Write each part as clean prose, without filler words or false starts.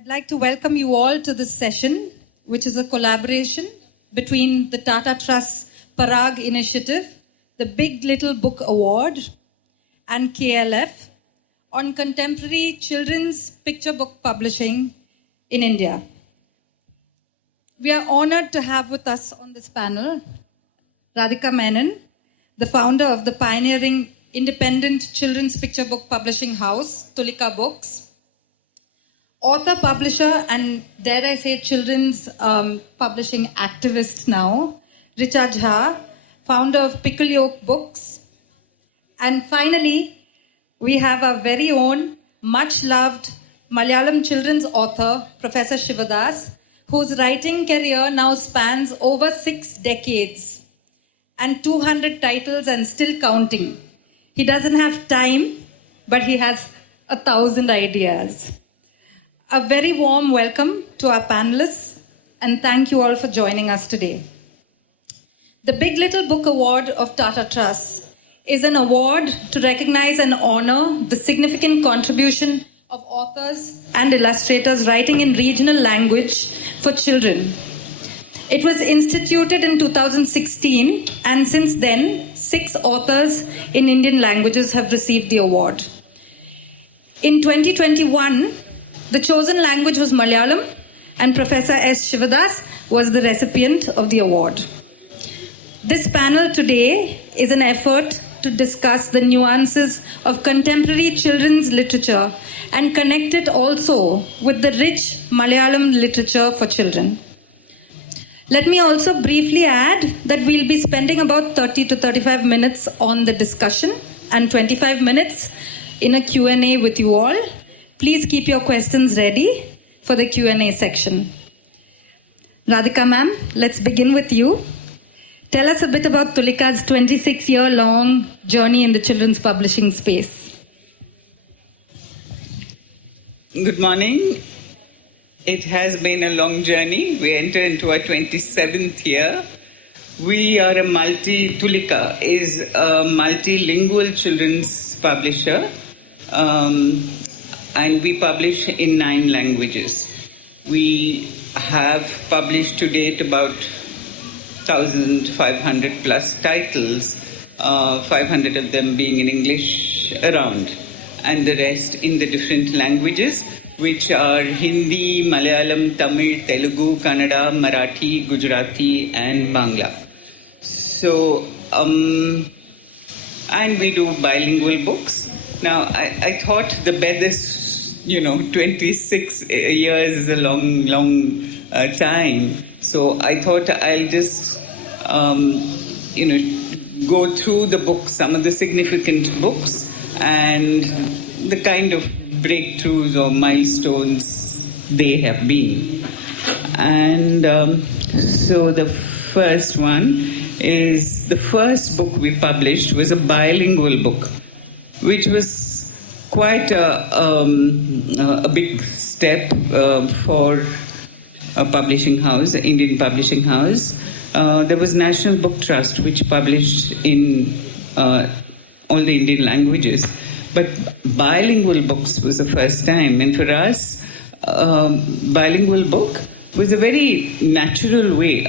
I'd like to welcome you all to this session, which is a collaboration between the Tata Trust's Parag initiative, the Big Little Book Award, and KLF on contemporary children's picture book publishing in India. We are honored to have with us on this panel Radhika Menon, the founder of the pioneering independent children's picture book publishing house, Tulika Books, author, publisher, and dare I say children's publishing activist now, Richa, founder of Pickle Yolk Books. And finally, we have our very own, much-loved Malayalam children's author, Prof S Sivadas, whose writing career now spans over 6 decades and 200 titles and still counting. He doesn't have time, but he has 1,000 ideas. A very warm welcome to our panelists, and thank you all for joining us today. The Big Little Book Award of Tata Trust is an award to recognize and honor the significant contribution of authors and illustrators writing in regional language for children. It was instituted in 2016, and since then, 6 authors in Indian languages have received the award. In 2021, the chosen language was Malayalam, and Professor S. Sivadas was the recipient of the award. This panel today is an effort to discuss the nuances of contemporary children's literature and connect it also with the rich Malayalam literature for children. Let me also briefly add that we'll be spending about 30 to 35 minutes on the discussion and 25 minutes in a Q&A with you all. Please keep your questions ready for the Q&A section. Radhika ma'am, let's begin with you. Tell us a bit about Tulika's 26-year-long journey in the children's publishing space. Good morning. It has been a long journey. We enter into our 27th year. Tulika is a multilingual children's publisher. And we publish in 9 languages. We have published to date about 1,500 plus titles, 500 of them being in English around, and the rest in the different languages, which are Hindi, Malayalam, Tamil, Telugu, Kannada, Marathi, Gujarati, and Bangla. So, and we do bilingual books. Now, I thought the best, 26 years is a long time. So I thought I'll just, go through the books, some of the significant books, and the kind of breakthroughs or milestones they have been. And so the first one is the first book we published was a bilingual book, which was quite a big step for a publishing house, an Indian publishing house. There was National Book Trust, which published in all the Indian languages. But bilingual books was the first time. And for us, bilingual book was a very natural way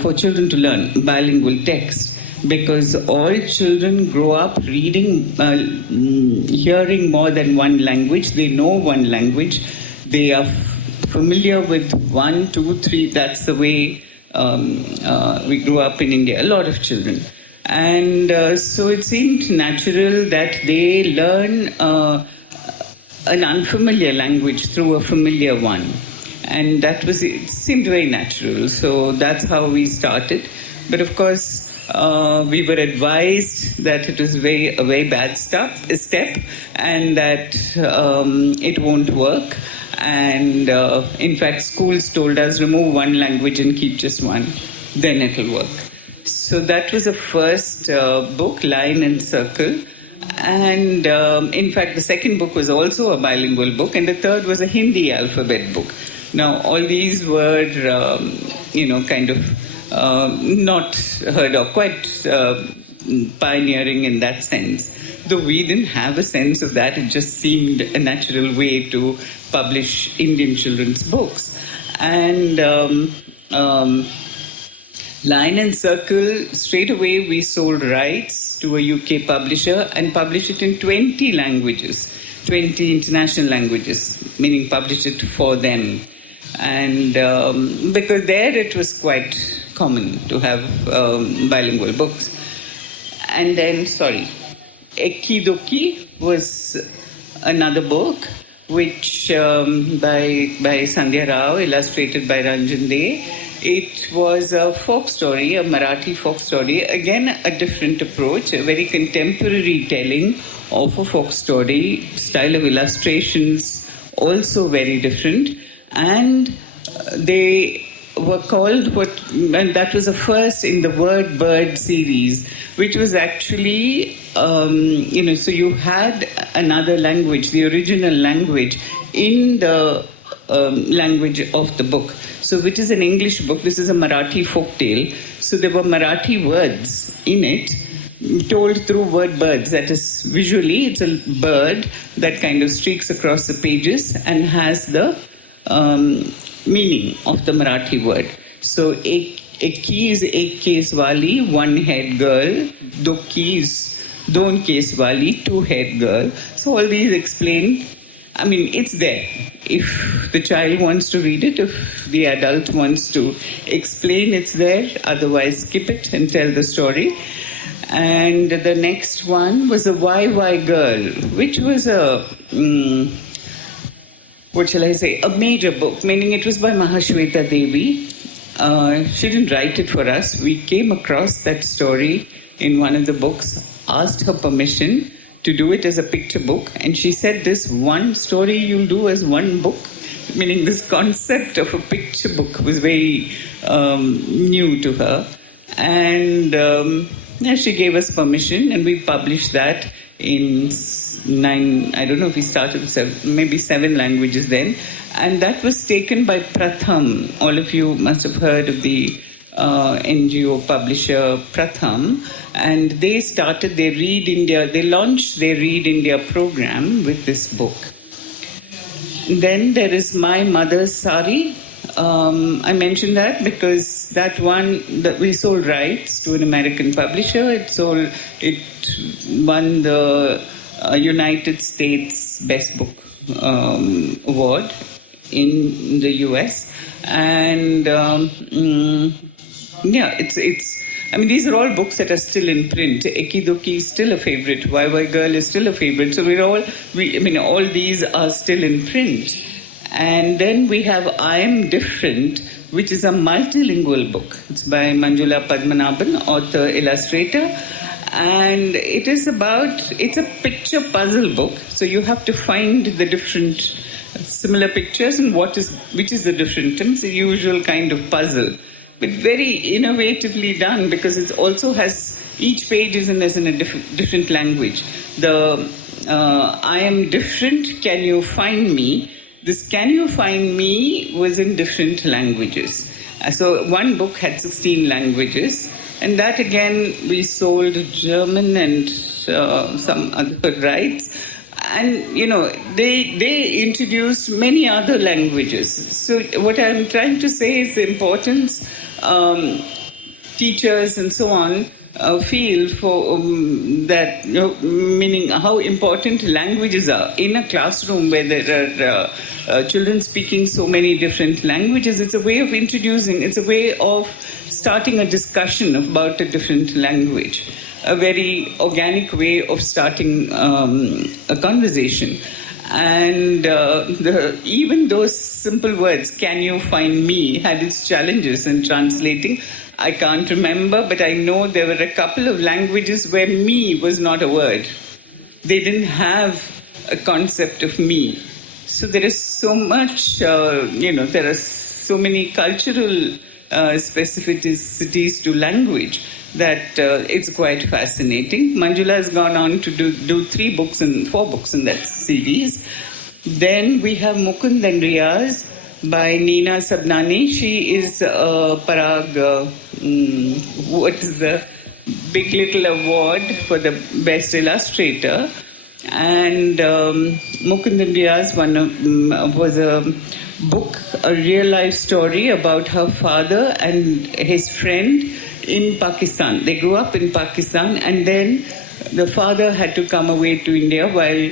for children to learn bilingual text. Because all children grow up reading, hearing more than one language. They know one language. They are familiar with 1, 2, 3. That's the way we grew up in India, a lot of children. And so it seemed natural that they learn an unfamiliar language through a familiar one. And it seemed very natural. So that's how we started. But of course, we were advised that it was a very bad step, and that it won't work. And in fact, schools told us remove one language and keep just one, then it'll work. So that was the first book, Line and Circle. And in fact, the second book was also a bilingual book, and the third was a Hindi alphabet book. Now, all these were, kind of not heard of, quite pioneering in that sense. Though we didn't have a sense of that, it just seemed a natural way to publish Indian children's books. And Lion and Circle, straight away we sold rights to a UK publisher and published it in 20 languages, 20 international languages, meaning published it for them. And because there it was quite common to have bilingual books. And then, Ekidoki was another book which by Sandhya Rao, illustrated by Ranjan De. It was a folk story, a Marathi folk story, again a different approach, a very contemporary telling of a folk story, style of illustrations also very different. And they were called and that was the first in the Word Bird series, which was actually, so you had another language, the original language, in the language of the book. So which is an English book, this is a Marathi folktale. So there were Marathi words in it, told through word birds. That is, visually, it's a bird that kind of streaks across the pages and has the meaning of the Marathi word. So, Eki is ek case wali, one head girl. Doki is don case wali, two head girl. So all these explain. I mean, it's there. If the child wants to read it, if the adult wants to explain, it's there. Otherwise, skip it and tell the story. And the next one was a Why Girl, which was a, a major book, meaning it was by Mahashweta Devi. She didn't write it for us. We came across that story in one of the books, asked her permission to do it as a picture book, and she said, this one story you'll do as one book, meaning this concept of a picture book was very new to her. And she gave us permission, and we published that in 9, I don't know if we started with 7 languages then. And that was taken by Pratham. All of you must have heard of the NGO publisher Pratham. And they started their Read India, they launched their Read India program with this book. Then there is My Mother's Sari. I mentioned that because that one that we sold rights to an American publisher. It won the United States Best Book Award in the US. And these are all books that are still in print. Ekidoki is still a favorite. Why Girl is still a favorite. So all these are still in print. And then we have I Am Different, which is a multilingual book. It's by Manjula Padmanabhan, author, illustrator. And it's a picture puzzle book. So you have to find the different similar pictures and which is the different. It's the usual kind of puzzle. But very innovatively done, because it also has, each page is in a different language. The I Am Different, Can You Find Me? This Can You Find Me was in different languages. So one book had 16 languages, and that again we sold German and some other rights. And, they introduced many other languages. So what I'm trying to say is the importance teachers and so on feel for that, meaning how important languages are. In a classroom where there are children speaking so many different languages, it's a way of introducing, it's a way of starting a discussion about a different language. A very organic way of starting a conversation. And even those simple words, can you find me, had its challenges in translating. I can't remember, but I know there were a couple of languages where me was not a word. They didn't have a concept of me. So there is so much, there are so many cultural specificities to language that it's quite fascinating. Manjula has gone on to do 4 books in that series. Then we have Mukund and Riyaz by Neena Sabnani. She is Parag, what is the Big Little Award for the Best Illustrator. And Mukundan Riya's was a book, a real life story about her father and his friend in Pakistan. They grew up in Pakistan, and then the father had to come away to India while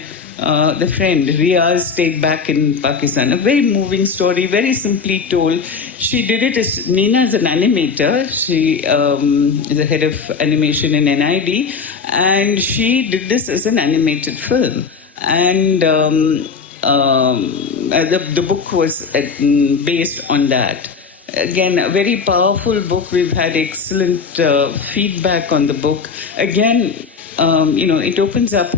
the friend Riaz stayed back in Pakistan. A very moving story, very simply told. She did it as Nina is an animator. She is the head of animation in NID, and she did this as an animated film. And the book was based on that. Again, a very powerful book. We've had excellent feedback on the book. Again, it opens up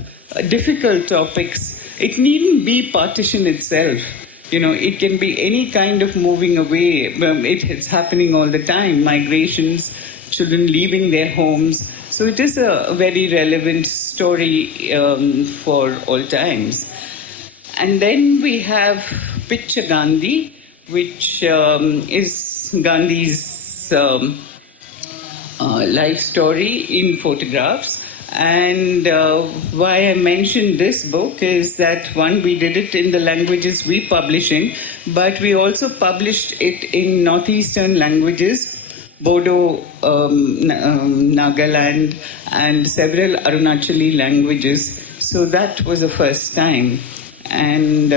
difficult topics. It needn't be partition itself. It can be any kind of moving away. It's happening all the time. Migrations, children leaving their homes. So it is a very relevant story for all times. And then we have Picture Gandhi, which is Gandhi's life story in photographs. And why I mentioned this book is that, one, we did it in the languages we publish in, but we also published it in northeastern languages, Bodo, Nagaland, and several Arunachali languages. So that was the first time. And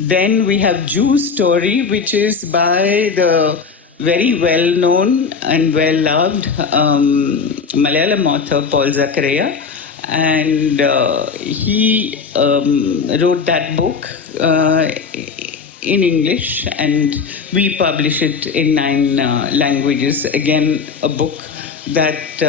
then we have Jew's Story, which is by the very well-known and well-loved Malayalam author Paul Zacharias, and he wrote that book in English, and we publish it in 9 languages. Again, a book that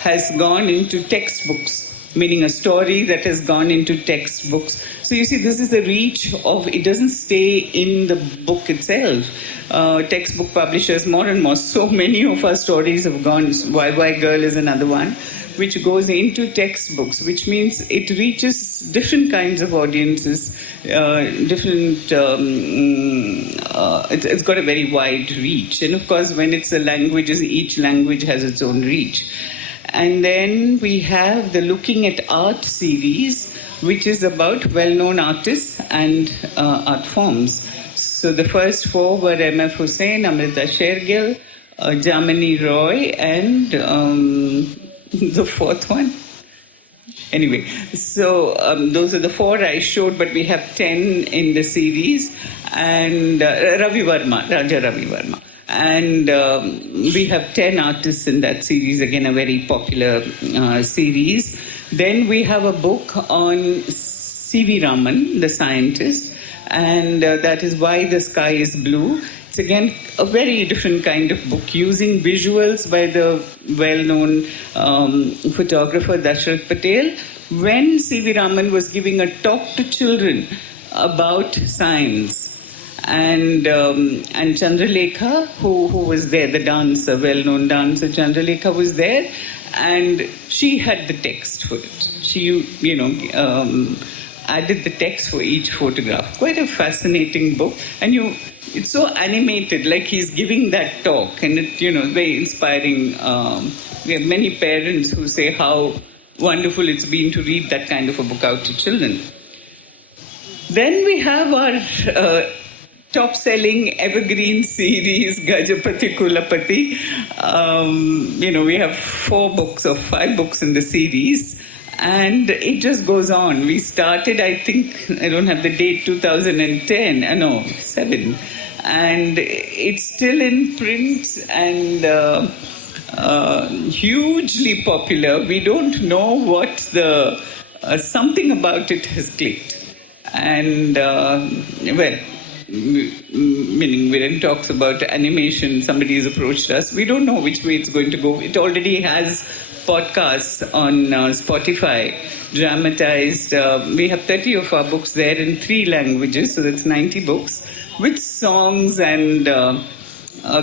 has gone into textbooks, meaning a story that has gone into textbooks. So you see, this is the reach of, it doesn't stay in the book itself. Textbook publishers, more and more, so many of our stories have gone, YY Girl is another one, which goes into textbooks, which means it reaches different kinds of audiences, it's got a very wide reach. And of course, when it's a language, each language has its own reach. And then we have the Looking at Art series, which is about well-known artists and art forms. So the first 4 were M.F. Hussain, Amrita Shergill, Jamini Roy, and the 4th one. Anyway, so those are the 4 I showed, but we have 10 in the series. And Ravi Varma, Raja Ravi Varma. And we have 10 artists in that series, again, a very popular series. Then we have a book on C.V. Raman, the scientist, and that is Why the Sky is Blue. It's again a very different kind of book, using visuals by the well-known photographer Dashrath Patel, when C.V. Raman was giving a talk to children about science. And Chandralekha, who was there, the dancer, well-known dancer, Chandralekha was there, and she had the text for it. She, added the text for each photograph. Quite a fascinating book. And it's so animated, like he's giving that talk, and it's, very inspiring. We have many parents who say how wonderful it's been to read that kind of a book out to children. Then we have our top-selling evergreen series, Gajapati Kulapati. We have 4 books or 5 books in the series, and it just goes on. We started, I think, I don't have the date, 2010, 7. And it's still in print and hugely popular. We don't know what something about it has clicked. And, meaning when talks about animation, somebody has approached us. We don't know which way it's going to go. It already has podcasts on Spotify, dramatized. We have 30 of our books there in 3 languages, so that's 90 books, with songs and a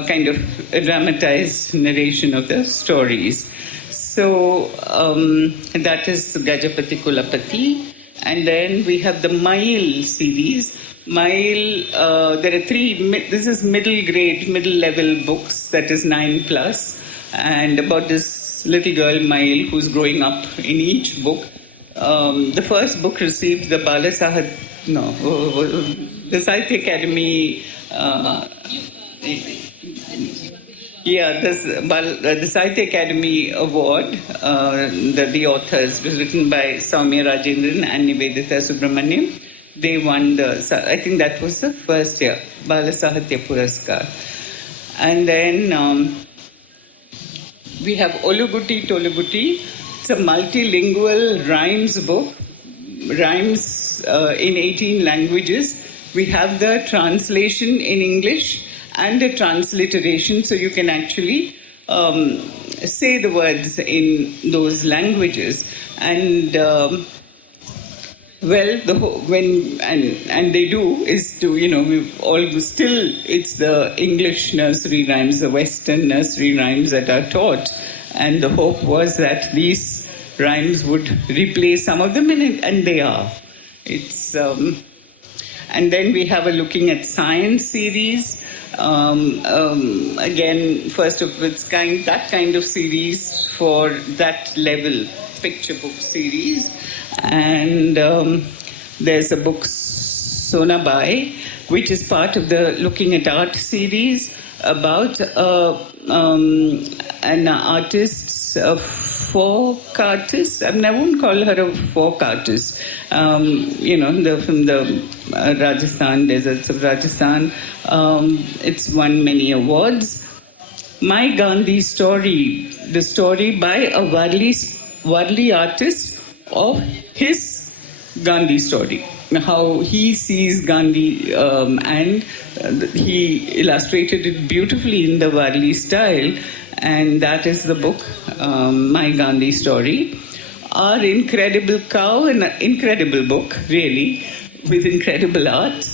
kind of a dramatized narration of the stories. So that is Gajapati Kulapati. And then we have the Mile series. Mile, there are 3, this is middle grade, middle level books, that is 9+. and about this little girl, Mail, who's growing up in each book. The first book received the the Sahitya Akademi. The Sahitya Akademi Award. The authors was written by Soumya Rajendran and Nivedita Subramaniam. They won I think that was the first year, Bala Sahitya Puraskar. And then we have Oluguti Toluguti. It's a multilingual rhymes book, rhymes in 18 languages. We have the translation in English and the transliteration, so you can actually say the words in those languages. And they do is to, we all still, it's the English nursery rhymes, the Western nursery rhymes that are taught. And the hope was that these rhymes would replace some of them, and they are. It's and then we have a looking at science series. Again, first of its kind, that kind of series for that level, picture book series. And there's a book, Sonabai, which is part of the Looking at Art series about an artist, a folk artist. I mean, I wouldn't call her a folk artist. From the Rajasthan, deserts of Rajasthan. It's won many awards. My Gandhi story, the story by a Warli artist of his Gandhi story, how he sees Gandhi, and he illustrated it beautifully in the Warli style, and that is the book, My Gandhi Story. Our Incredible Cow, an incredible book, really, with incredible art.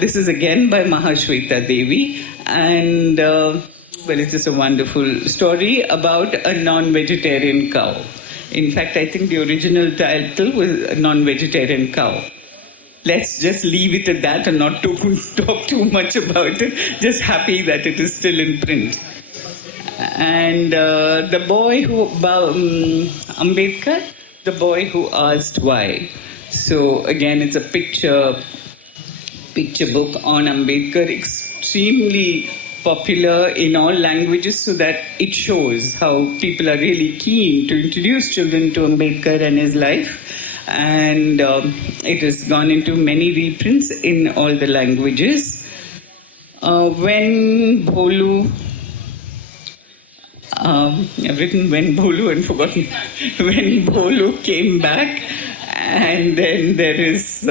This is again by Mahashweta Devi, and it's just a wonderful story about a non-vegetarian cow. In fact, I think the original title was A Non-Vegetarian Cow. Let's just leave it at that and not talk too much about it. Just happy that it is still in print. And the boy who, Ambedkar, the boy who asked why. So again, it's a picture book on Ambedkar, extremely popular in all languages, so that it shows how people are really keen to introduce children to Ambedkar and his life. And it has gone into many reprints in all the languages. When Bholu, I've written When Bholu and forgotten When Bholu came back, and then there is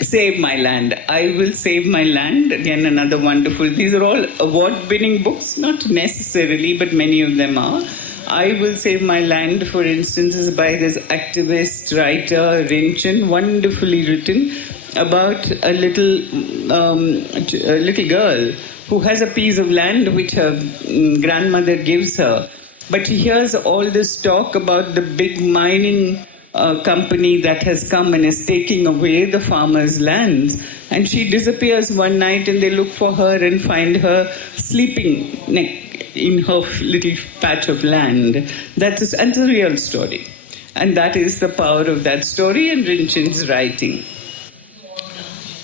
Save My Land. I Will Save My Land. Again, another wonderful. These are all award-winning books, not necessarily, but many of them are. I Will Save My Land, for instance, is by this activist writer, Richa, wonderfully written, about a little girl who has a piece of land which her grandmother gives her. But she hears all this talk about the big mining company that has come and is taking away the farmers' lands. And she disappears one night, and they look for her and find her sleeping in her little patch of land. That's a real story. And that is the power of that story and Rinchin's writing.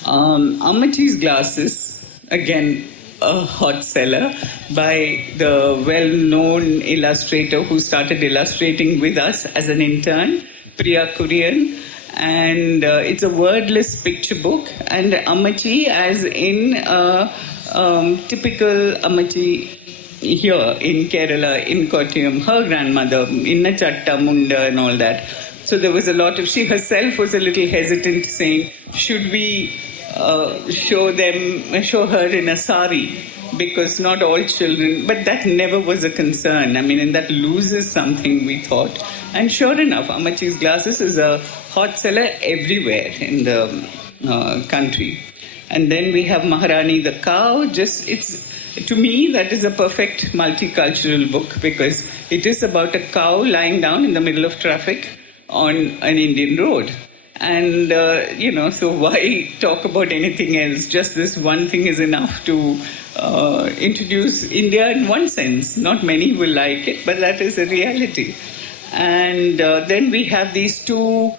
Amachi's Glasses, again, a hot seller by the well-known illustrator who started illustrating with us as an intern, Priya Kurian. And it's a wordless picture book. And Amachi, as in typical Amachi here in Kerala, in Kottayam, her grandmother, Inna Chatta, Munda and all that. So there was a lot of, she herself was a little hesitant, saying, should we show her in a sari, because not all children, but that never was a concern. I mean, and that loses something, we thought. And sure enough, Amachi's Glasses is a hot seller everywhere in the country. And then we have Maharani the Cow. To me, that is a perfect multicultural book, because it is about a cow lying down in the middle of traffic on an Indian road. And, so why talk about anything else? Just this one thing is enough to introduce India in one sense. Not many will like it, but that is the reality. And then we have these two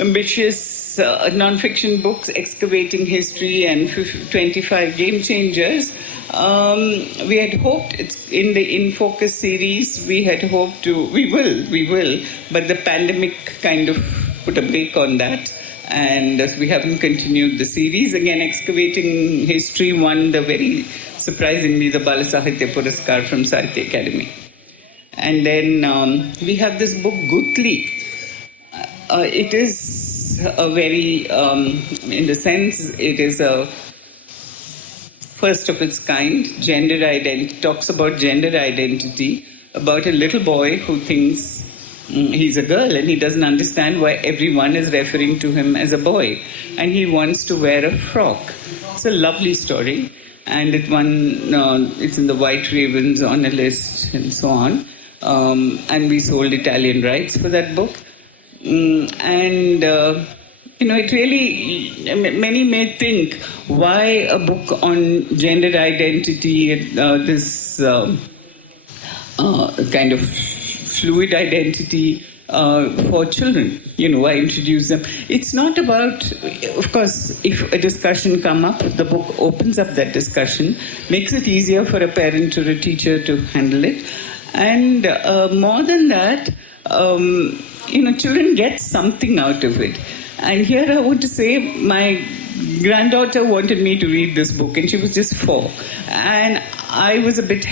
ambitious non-fiction books, Excavating History and 25 Game Changers. We had hoped, it's in the In Focus series, we had hoped to, we will, but the pandemic kind of put a brake on that. And we haven't continued the series. Again, Excavating History won the surprisingly, the Bala Sahitya Puraskar from Sahitya Akademi. And then we have this book, Gutli. It is a very, in the sense, it is a first of its kind, talks about gender identity, about a little boy who thinks he's a girl and he doesn't understand why everyone is referring to him as a boy. And he wants to wear a frock. It's a lovely story. And it's in the White Ravens on a list and so on. And we sold Italian rights for that book. It really, many may think, why a book on gender identity, this kind of fluid identity for children, why introduce them? It's not about, of course, if a discussion come up, the book opens up that discussion, makes it easier for a parent or a teacher to handle it. And more than that, children get something out of it. And here I want to say, my granddaughter wanted me to read this book, and she was just 4. And I was a bit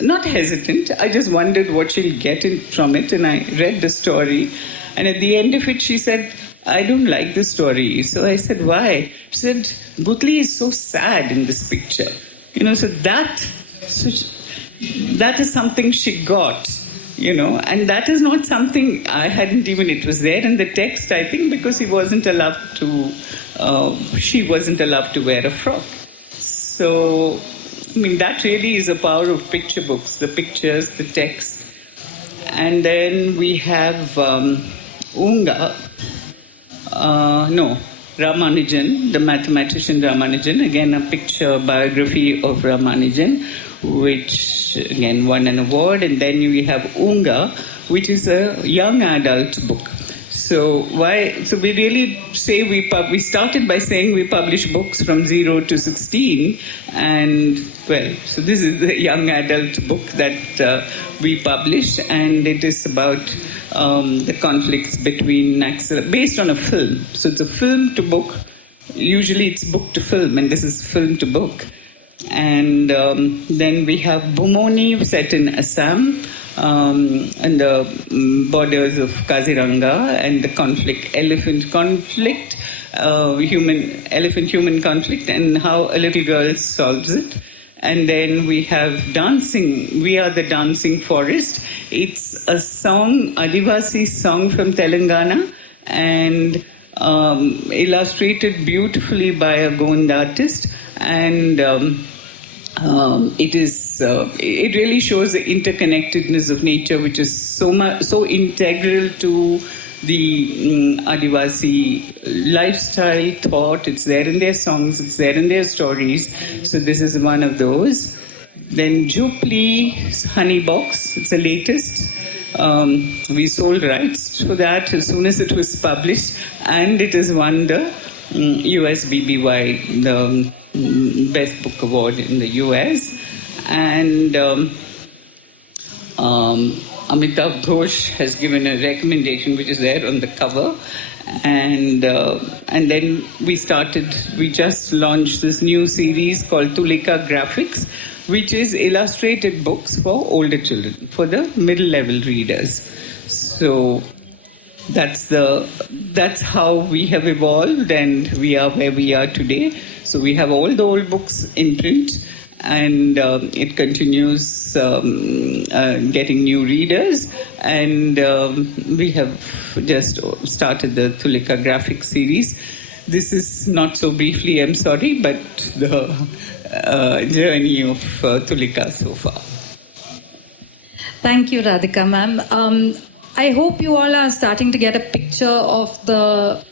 not hesitant, I just wondered what she'll get from it. And I read the story. And at the end of it, she said, I don't like the story. So I said, why? She said, Gutli is so sad in this picture. So that is something she got. And that is not something I hadn't even, it was there in the text, I think, because she wasn't allowed to wear a frock. So, that really is the power of picture books, the pictures, the text. And then we have Ramanujan, the mathematician Ramanujan, again a picture biography of Ramanujan, which again won an award. And then we have Unga, which is a young adult book. So we really say we started by saying we publish books from 0 to 16, and so this is the young adult book that we publish, and it is about the conflicts between based on a film. So it's a film to book. Usually it's book to film, and this is film to book. And then we have Bumoni, set in Assam, and the borders of Kaziranga, and the conflict, elephant-human conflict, and how a little girl solves it. And then we have dancing, We Are the Dancing Forest. It's a song, Adivasi song from Telangana, and illustrated beautifully by a Gond artist. And it really shows the interconnectedness of nature, which is so integral to the Adivasi lifestyle, thought. It's there in their songs, it's there in their stories. So this is one of those. Then Jubilee's Honey Box, it's the latest. We sold rights for that as soon as it was published, and it has won the US BBY, the Best Book Award in the US. And Amitav Ghosh has given a recommendation, which is there on the cover. And then we just launched this new series called Tulika Graphics, which is illustrated books for older children, for the middle-level readers. So that's how we have evolved, and we are where we are today. So we have all the old books in print, and it continues getting new readers. And we have just started the Tulika Graphics series. This is not so briefly, I'm sorry, but the journey of Tulika so far. Thank you, Radhika ma'am. I hope you all are starting to get a picture of the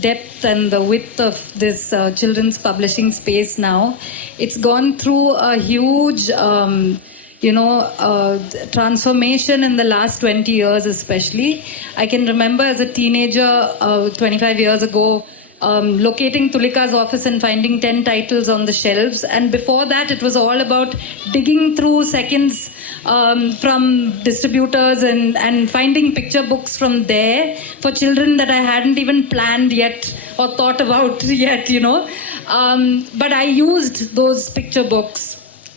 depth and the width of this children's publishing space now. It's gone through a huge, transformation in the last 20 years especially. I can remember as a teenager 25 years ago, locating Tulika's office and finding 10 titles on the shelves. And before that, it was all about digging through seconds from distributors and finding picture books from there for children that I hadn't even planned yet or thought about yet, But I used those picture books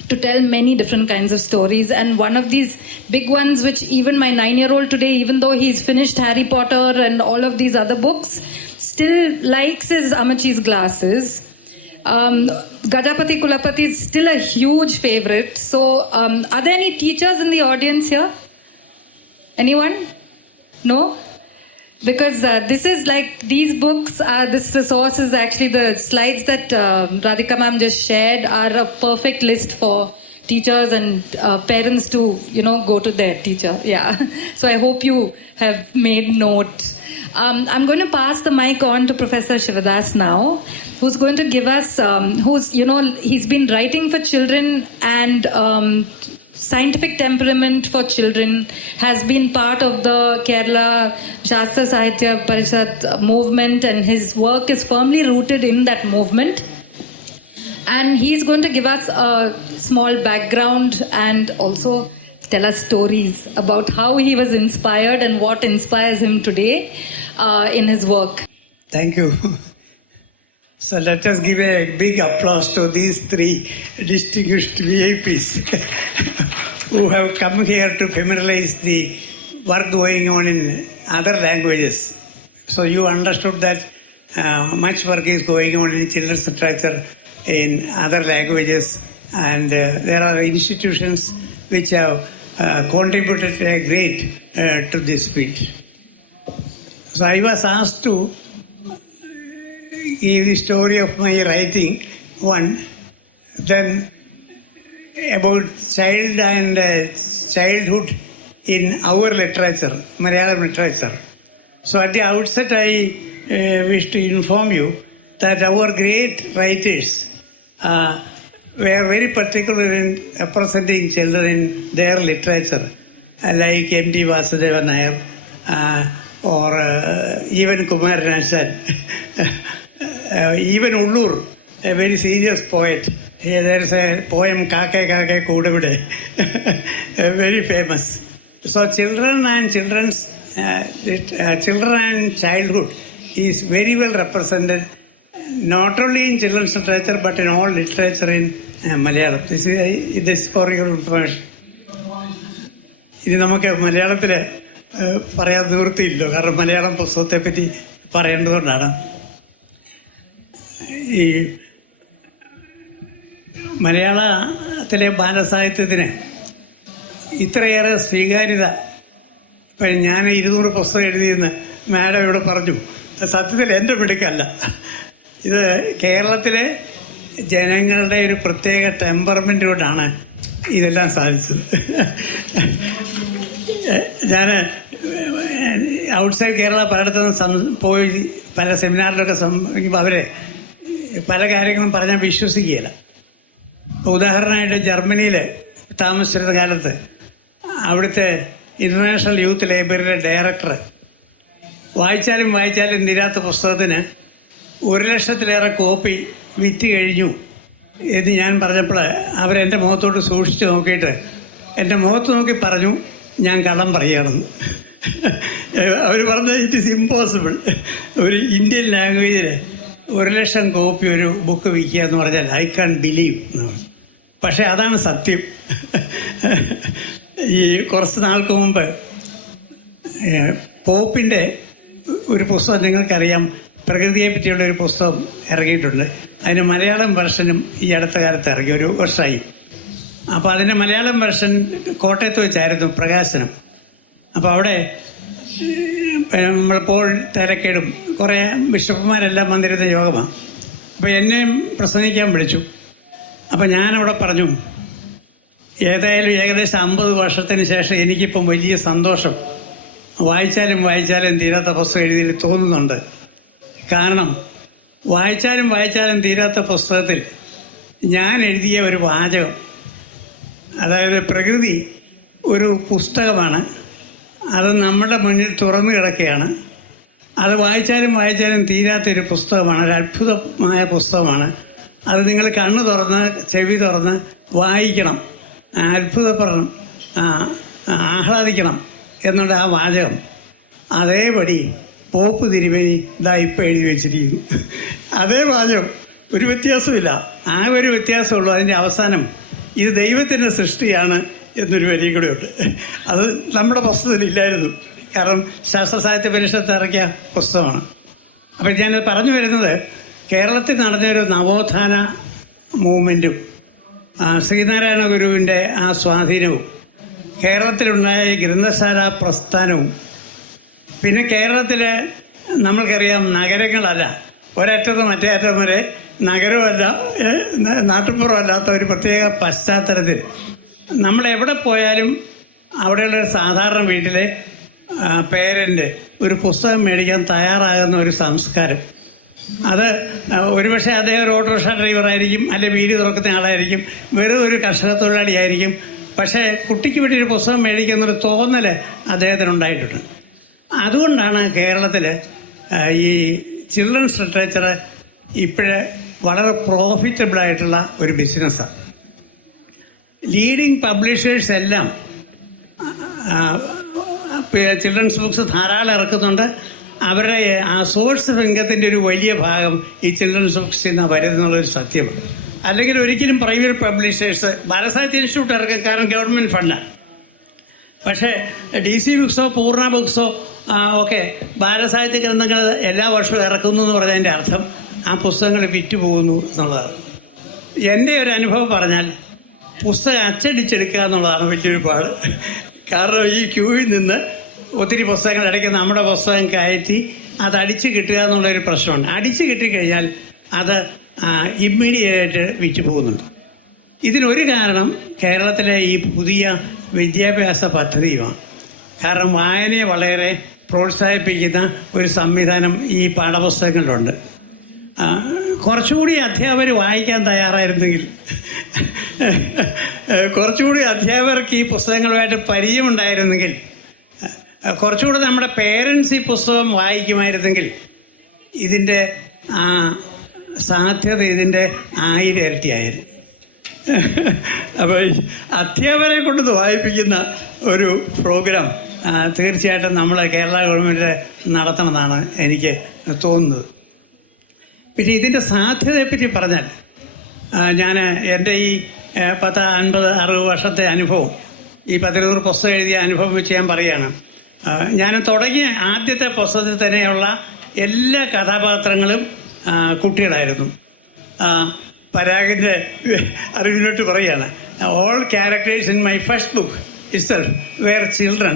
to tell many different kinds of stories. And one of these big ones, which even my 9-year-old today, even though he's finished Harry Potter and all of these other books, still likes his Amachi's glasses. Gajapati Kulapati is still a huge favorite. So, are there any teachers in the audience here? Anyone? No? Because this is like, these books are, this resource is actually the slides that Radhika ma'am just shared are a perfect list for teachers and parents to, go to their teacher. Yeah. So I hope you have made note. I'm going to pass the mic on to Professor Sivadas now, who's going to give us, he's been writing for children and scientific temperament for children, has been part of the Kerala Sahitya Akademi movement, and his work is firmly rooted in that movement. And he's going to give us a small background and also tell us stories about how he was inspired and what inspires him today in his work. Thank you. So let us give a big applause to these three distinguished VIPs who have come here to familiarize the work going on in other languages. So you understood that much work is going on in children's literature in other languages, and there are institutions which have contributed a great to this field. So I was asked to give the story of my writing, one, then about child and childhood in our literature, Malayalam literature. So at the outset I wish to inform you that our great writers were very particular in representing children in their literature, like M.D. Vasudeva Nayar or even Kumaranashan, even Ullur, a very serious poet. There is a poem, Kake Kake Kudavide, very famous. So children and childhood is very well represented, not only in children's literature but in all literature in Malayalam. This is for your information. ഇനി നമുക്ക് മലയാളത്തിൽ പറയാൻ നിവൃത്തിയില്ലോ, കാരണം മലയാളം പുസ്തകത്തെ പറ്റി പറയേണ്ടതുകൊണ്ടാണ്. ഈ മലയാളത്തിലെ ബാലസാഹിത്യത്തിന് ഇത്രയേറെ സ്വീകാര്യത, ഇപ്പം ഞാൻ 200 പുസ്തകം എഴുതിയെന്ന് മാഡം ഇവിടെ പറഞ്ഞു. സത്യത്തിൽ എൻ്റെ മിടുക്കല്ല, ഇത് കേരളത്തിലെ ജനങ്ങളുടെ ഒരു പ്രത്യേക ടെമ്പർമെൻ്റ് കൊണ്ടാണ് ഇതെല്ലാം സാധിച്ചത്. ഞാൻ ഔട്ട്സൈഡ് കേരള പലയിടത്തും പോയി പല സെമിനാറിലൊക്കെ അവരെ പല കാര്യങ്ങളും പറഞ്ഞാൽ വിശ്വസിക്കുകയില്ല. ഉദാഹരണമായിട്ട് ജർമ്മനിയിൽ താമസിച്ചിരുന്ന കാലത്ത് അവിടുത്തെ ഇൻ്റർനാഷണൽ യൂത്ത് ലൈബ്രറിയുടെ ഡയറക്ടർ വായിച്ചാലും തീരാത്ത പുസ്തകത്തിന് 1,00,000-ലേറെ കോപ്പി വിറ്റ് കഴിഞ്ഞു എന്ന് ഞാൻ പറഞ്ഞപ്പോൾ അവരെൻ്റെ മുഖത്തോട്ട് സൂക്ഷിച്ച് നോക്കിയിട്ട് എൻ്റെ മുഖത്ത് നോക്കി പറഞ്ഞു, ഞാൻ കള്ളം പറയുകയാണെന്ന്. അവർ പറഞ്ഞത് ഇറ്റ് ഈസ് ഇമ്പോസിബിൾ, ഒരു ഇന്ത്യൻ ലാംഗ്വേജിൽ 1,00,000 കോപ്പി ഒരു ബുക്ക് വിൽക്കുക എന്ന് പറഞ്ഞാൽ ഐ കാൺ ബിലീവ് എന്ന് പറഞ്ഞു. പക്ഷേ അതാണ് സത്യം. ഈ കുറച്ച് നാൾക്ക് മുമ്പ് പോപ്പിൻ്റെ ഒരു പുസ്തകം നിങ്ങൾക്കറിയാം, പ്രകൃതിയെ പറ്റിയുള്ള ഒരു പുസ്തകം ഇറങ്ങിയിട്ടുണ്ട്. അതിന് മലയാളം വെർഷനും ഈ അടുത്ത കാലത്ത് ഇറങ്ങി, ഒരു വർഷമായി. അപ്പോൾ അതിൻ്റെ മലയാളം വെർഷൻ കോട്ടയത്ത് വെച്ചായിരുന്നു പ്രകാശനം. അപ്പോൾ അവിടെ നമ്മളിപ്പോൾ തിരക്കേടും കുറേ ബിഷപ്പുമാരെല്ലാം വന്നിരുന്ന യോഗമാണ്. അപ്പോൾ എന്നെയും പ്രസംഗിക്കാൻ വിളിച്ചു. അപ്പോൾ ഞാനവിടെ പറഞ്ഞു, ഏതായാലും ഏകദേശം 50 വർഷത്തിന് ശേഷം എനിക്കിപ്പം വലിയ സന്തോഷം. വായിച്ചാലും വായിച്ചാലും തീരാത്ത പുസ്തകം എഴുതി തോന്നുന്നുണ്ട്. കാരണം വായിച്ചാലും തീരാത്ത പുസ്തകത്തിൽ ഞാൻ എഴുതിയ ഒരു വാചകം, അതായത് പ്രകൃതി ഒരു പുസ്തകമാണ്, അത് നമ്മുടെ മുന്നിൽ തുറന്നു കിടക്കുകയാണ്. അത് വായിച്ചാലും തീരാത്തൊരു പുസ്തകമാണ്, ഒരു അത്ഭുതമായ പുസ്തകമാണ്. അത് നിങ്ങൾ കണ്ണ് തുറന്ന് ചെവി തുറന്ന് വായിക്കണം, അത്ഭുതപ്പെടണം, ആഹ്ലാദിക്കണം എന്നുള്ള ആ വാചകം അതേപടി പോപ്പ് തിരുമേനി ഇതാ ഇപ്പം എഴുതി വെച്ചിരിക്കുന്നു. അതേ വാചകം, ഒരു വ്യത്യാസമില്ല. ആ ഒരു വ്യത്യാസമുള്ളൂ. അതിൻ്റെ അവസാനം ഇത് ദൈവത്തിൻ്റെ സൃഷ്ടിയാണ് എന്നൊരു വരി കൂടെ ഉണ്ട്. അത് നമ്മുടെ പുസ്തകത്തിലില്ലായിരുന്നു, കാരണം ശാസ്ത്ര സാഹിത്യ പരിഷത്ത് ഇറക്കിയ പുസ്തകമാണ്. അപ്പം ഞാനത് പറഞ്ഞു വരുന്നത്, കേരളത്തിൽ നടന്നൊരു നവോത്ഥാന മൂവ്മെൻറ്റും ശ്രീനാരായണ ഗുരുവിൻ്റെ ആ സ്വാധീനവും, കേരളത്തിലുണ്ടായ ഗ്രന്ഥശാല പ്രസ്ഥാനവും, പിന്നെ കേരളത്തിൽ നമ്മൾക്കറിയാം നഗരങ്ങളല്ല, ഒരറ്റത്ത് മറ്റേ അറ്റം വരെ നഗരമല്ല നാട്ടുപുറമല്ലാത്ത ഒരു പ്രത്യേക പശ്ചാത്തലത്തിൽ നമ്മൾ എവിടെ പോയാലും അവിടെയുള്ള ഒരു സാധാരണ വീട്ടിലെ പേരൻ്റ് ഒരു പുസ്തകം മേടിക്കാൻ തയ്യാറാകുന്ന ഒരു സംസ്കാരം. അത് ഒരുപക്ഷെ അദ്ദേഹം ഒരു ഓട്ടോറിക്ഷ ഡ്രൈവറായിരിക്കും, അല്ലെങ്കിൽ വീട് തുറക്കുന്ന ആളായിരിക്കും, വെറും ഒരു കർഷക തൊഴിലാളിയായിരിക്കും. പക്ഷേ കുട്ടിക്ക് വേണ്ടി ഒരു പുസ്തകം മേടിക്കുന്നൊരു തോന്നൽ അദ്ദേഹത്തിനുണ്ടായിട്ടുണ്ട്. അതുകൊണ്ടാണ് കേരളത്തിൽ ഈ ചിൽഡ്രൻസ് ലിറ്ററേച്ചർ ഇപ്പോഴേ വളരെ പ്രോഫിറ്റബിളായിട്ടുള്ള ഒരു ബിസിനസ്സാണ്. ലീഡിങ് പബ്ലിഷേഴ്സ് എല്ലാം ചിൽഡ്രൻസ് ബുക്സ് ധാരാളം ഇറക്കുന്നുണ്ട്. അവരുടെ ആ സോഴ്സ് ഓഫ് ഇൻകത്തിൻ്റെ ഒരു വലിയ ഭാഗം ഈ ചിൽഡ്രൻസ് ബുക്സിൽ നിന്നാണ് വരുന്നുള്ളൊരു സത്യമാണ്. അല്ലെങ്കിൽ ഒരിക്കലും പ്രൈവറ്റ് പബ്ലിഷേഴ്സ് ബാലസാഹിത്യ ഇൻസ്റ്റിറ്റ്യൂട്ട് ഇറക്കും, കാരണം ഗവൺമെൻറ് ഫണ്ടാണ്. പക്ഷേ DC ബുക്സോ പൂർണ്ണ ബുക്സോ ഒക്കെ ബാലസാഹിത്യ ഗ്രന്ഥങ്ങൾ എല്ലാ വർഷവും ഇറക്കുന്നു എന്ന് പറഞ്ഞതിൻ്റെ അർത്ഥം ആ പുസ്തകങ്ങൾ വിറ്റ് പോകുന്നു എന്നുള്ളതാണ്. എൻ്റെ ഒരു അനുഭവം പറഞ്ഞാൽ, പുസ്തകം അച്ചടിച്ചെടുക്കുക എന്നുള്ളതാണ് വലിയൊരു പാട്. കാരണം ഈ ക്യൂവിൽ നിന്ന് ഒത്തിരി പുസ്തകങ്ങൾ ഇടയ്ക്ക് നമ്മുടെ പുസ്തകം കയറ്റി അത് അടിച്ച് കിട്ടുക എന്നുള്ളൊരു പ്രശ്നമുണ്ട്. അടിച്ച് കിട്ടിക്കഴിഞ്ഞാൽ അത് ഇമ്മീഡിയറ്റായിട്ട് വിറ്റ് പോകുന്നുണ്ട്. ഇതിനൊരു കാരണം കേരളത്തിലെ ഈ പുതിയ വിദ്യാഭ്യാസ പദ്ധതിയുമാണ്. കാരണം വായനയെ വളരെ പ്രോത്സാഹിപ്പിക്കുന്ന ഒരു സംവിധാനം ഈ പാഠപുസ്തകങ്ങളിലുണ്ട്. കുറച്ചുകൂടി അധ്യാപകർ വായിക്കാൻ തയ്യാറായിരുന്നെങ്കിൽ, കുറച്ചുകൂടി അധ്യാപകർക്ക് ഈ പുസ്തകങ്ങളുമായിട്ട് പരിചയമുണ്ടായിരുന്നെങ്കിൽ, കുറച്ചുകൂടി നമ്മുടെ പേരൻസ് ഈ പുസ്തകം വായിക്കുമായിരുന്നെങ്കിൽ, ഇതിൻ്റെ സാധ്യത ഇതിൻ്റെ 1000 ഇരട്ടിയായിരുന്നു. അപ്പോൾ അധ്യാപകരെ കൊണ്ട് വായിപ്പിക്കുന്ന ഒരു പ്രോഗ്രാം തീർച്ചയായിട്ടും നമ്മൾ കേരള ഗവൺമെൻറ് നടത്തണമെന്നാണ് എനിക്ക് തോന്നുന്നത്. പിന്നെ ഇതിൻ്റെ സാധ്യതയെപ്പറ്റി പറഞ്ഞാൽ, ഞാൻ എൻ്റെ ഈ 10, 50, 60 വർഷത്തെ അനുഭവം, ഈ 10-100 പുസ്തകം എഴുതിയ അനുഭവം വെച്ച് ഞാൻ പറയുകയാണ്. ഞാൻ തുടങ്ങിയ ആദ്യത്തെ പുസ്തകത്തിൽ തന്നെയുള്ള എല്ലാ കഥാപാത്രങ്ങളും കുട്ടികളായിരുന്നു. പരാഗിൻ്റെ അറിവിനോട്ട് പറയുകയാണ്, all characters in my first book itself were children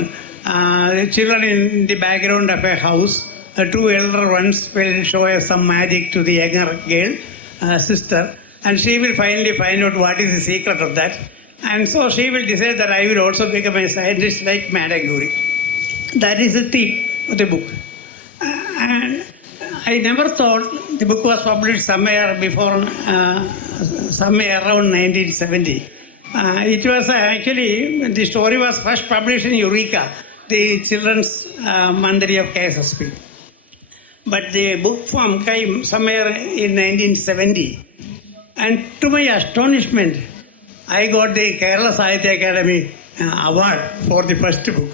in the background of a house. 2 elder ones will show some magic to the younger girl, sister, and she will finally find out what is the secret of that. And so she will decide that I will also become a scientist like Madam Curie. That is the theme of the book. And I never thought the book was published somewhere around 1970. It was actually, the story was first published in Eureka, the children's monthly of KSSP. But the book form came somewhere in 1970. And to my astonishment, I got the Kerala Sahitya Akademi Award for the first book.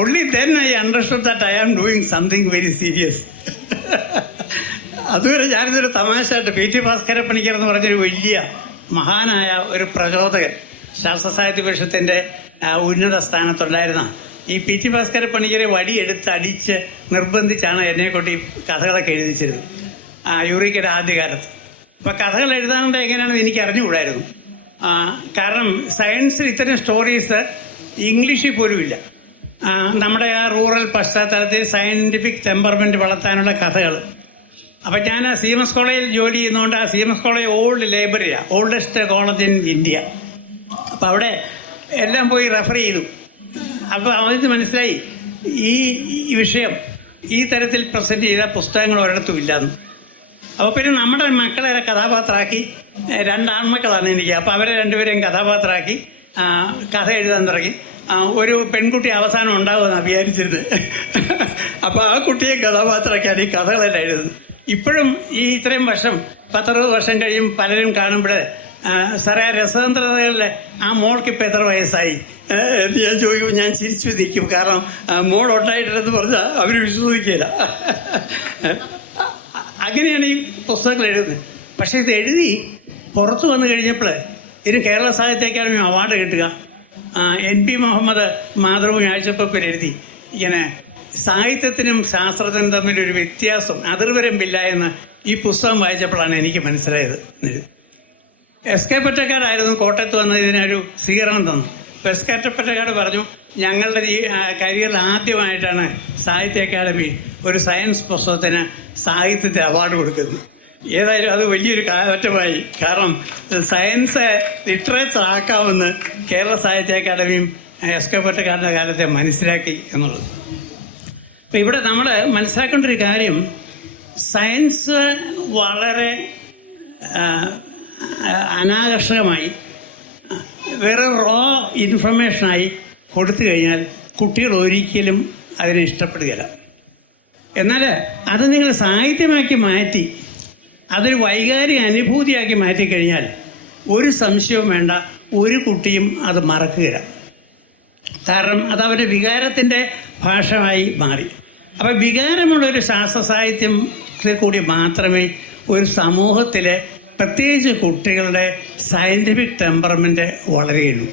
Only then I understood that I am doing something very serious. അതുവരെ ഞാനിതൊരു തമാശയായിട്ട് PT ഭാസ്കര പണിക്കർ എന്ന് പറഞ്ഞൊരു വലിയ മഹാനായ ഒരു പ്രചോദകൻ, ശാസ്ത്ര സാഹിത്യ പരിഷത്തിൻ്റെ ഉന്നത സ്ഥാനത്തുണ്ടായിരുന്ന ഈ PT ഭാസ്കര പണിക്കരെ വടിയെടുത്ത് അടിച്ച് നിർബന്ധിച്ചാണ് എന്നെക്കൊണ്ട് ഈ കഥകളൊക്കെ എഴുതിച്ചിരുന്നത് യൂറിക്കയുടെ ആദ്യകാലത്ത്. അപ്പോൾ കഥകൾ എഴുതാനുണ്ട് എങ്ങനെയാണെന്ന് എനിക്ക് അറിഞ്ഞുകൂടായിരുന്നു. കാരണം സയൻസിൽ ഇത്തരം സ്റ്റോറീസ് ഇംഗ്ലീഷിൽ പോലും ഇല്ല. നമ്മുടെ ആ റൂറൽ പശ്ചാത്തലത്തിൽ സയൻറ്റിഫിക് ടെമ്പർമെൻറ്റ് വളർത്താനുള്ള കഥകൾ. അപ്പം ഞാൻ CMS കോളേജിൽ ജോലി ചെയ്യുന്നതുകൊണ്ട് CMS കോളേജ് ഓൾഡ് ലൈബ്രറിയാണ്, ഓൾഡസ്റ്റ് കോളേജ് ഇൻ ഇന്ത്യ. അപ്പം അവിടെ എല്ലാം പോയി റെഫർ ചെയ്തു. അപ്പോൾ അവർക്ക് മനസ്സിലായി ഈ വിഷയം ഈ തരത്തിൽ പ്രസൻറ്റ് ചെയ്ത പുസ്തകങ്ങൾ ഒരിടത്തും ഇല്ലാന്ന്. അപ്പോൾ പിന്നെ നമ്മുടെ മക്കളെ കഥാപാത്രമാക്കി, 2 ആൺമക്കളാണ് എനിക്ക്, അപ്പോൾ അവരെ രണ്ടുപേരെയും കഥാപാത്രമാക്കി കഥ എഴുതാൻ തുടങ്ങി. ഒരു പെൺകുട്ടി അവസാനം ഉണ്ടാകുമെന്നാണ് വിചാരിച്ചിരുന്നത്. അപ്പോൾ ആ കുട്ടിയെ കഥാപാത്രമാക്കിയാണ് ഈ കഥകളെല്ലാം എഴുതുന്നത്. ഇപ്പോഴും ഈ ഇത്രയും വർഷം 10-60 വർഷം കഴിയും പലരും കാണുമ്പോൾ സാറേ രസതന്ത്രകളിലെ ആ മോൾക്ക് ഇപ്പം എത്ര വയസ്സായി എന്ന് ഞാൻ ചോദിക്കുമ്പോൾ ഞാൻ ചിരിച്ചു നിൽക്കും. കാരണം മോൾ ഉണ്ടായിട്ടില്ലെന്ന് പറഞ്ഞാൽ അവർ വിശ്വസിക്കില്ല. അങ്ങനെയാണ് ഈ പുസ്തകങ്ങൾ എഴുതുന്നത്. പക്ഷേ ഇത് എഴുതി പുറത്തു വന്നു കഴിഞ്ഞപ്പോൾ ഇതിന് കേരള സാഹിത്യ അക്കാദമി അവാർഡ് കിട്ടുക. NP മുഹമ്മദ് മാതൃഭൂമി ആഴ്ചപ്പേപ്പർ എഴുതി ഇങ്ങനെ സാഹിത്യത്തിനും ശാസ്ത്രത്തിനും തമ്മിലൊരു വ്യത്യാസം, അതിർവരമ്പില്ല എന്ന് ഈ പുസ്തകം വായിച്ചപ്പോഴാണ് എനിക്ക് മനസ്സിലായത്. SK പൊറ്റക്കാടായിരുന്നു കോട്ടയത്ത് വന്ന് ഇതിനൊരു സ്വീകരണം തന്നു. അപ്പോൾ SK പൊറ്റക്കാട് പറഞ്ഞു, ഞങ്ങളുടെ ഈ കരിയറിൽ ആദ്യമായിട്ടാണ് സാഹിത്യ അക്കാദമി ഒരു സയൻസ് പുസ്തകത്തിന് സാഹിത്യത്തിന് അവാർഡ് കൊടുക്കുന്നത്. ഏതായാലും അത് വലിയൊരു കാലഘട്ടമായി. കാരണം സയൻസ് ലിറ്ററേച്ചർ ആക്കാമെന്ന് കേരള സാഹിത്യ അക്കാദമിയും SK പൊറ്റക്കാടിൻ്റെ കാലത്തെ മനസ്സിലാക്കി എന്നുള്ളത്. അപ്പോൾ ഇവിടെ നമ്മൾ മനസ്സിലാക്കേണ്ട ഒരു കാര്യം, സയൻസ് വളരെ അനാകർഷകമായി വേറെ റോ ഇൻഫർമേഷനായി കൊടുത്തു കഴിഞ്ഞാൽ കുട്ടികൾ ഒരിക്കലും അതിനെ ഇഷ്ടപ്പെടുകയില്ല. എന്നാൽ അത് നിങ്ങൾ സാഹിത്യമാക്കി മാറ്റി അതൊരു വൈകാരിക അനുഭൂതിയാക്കി മാറ്റിക്കഴിഞ്ഞാൽ ഒരു സംശയവും വേണ്ട, ഒരു കുട്ടിയും അത് മറക്കുകയില്ല. കാരണം അത് അവരുടെ വികാരത്തിൻ്റെ ഭാഷയായി മാറി. അപ്പോൾ വികാരമുള്ളൊരു ശാസ്ത്ര സാഹിത്യത്തിൽ കൂടി മാത്രമേ ഒരു സമൂഹത്തിലെ പ്രത്യേകിച്ച് കുട്ടികളുടെ സയൻറ്റിഫിക് ടെമ്പറമെൻ്റ് വളരുകയുള്ളൂ.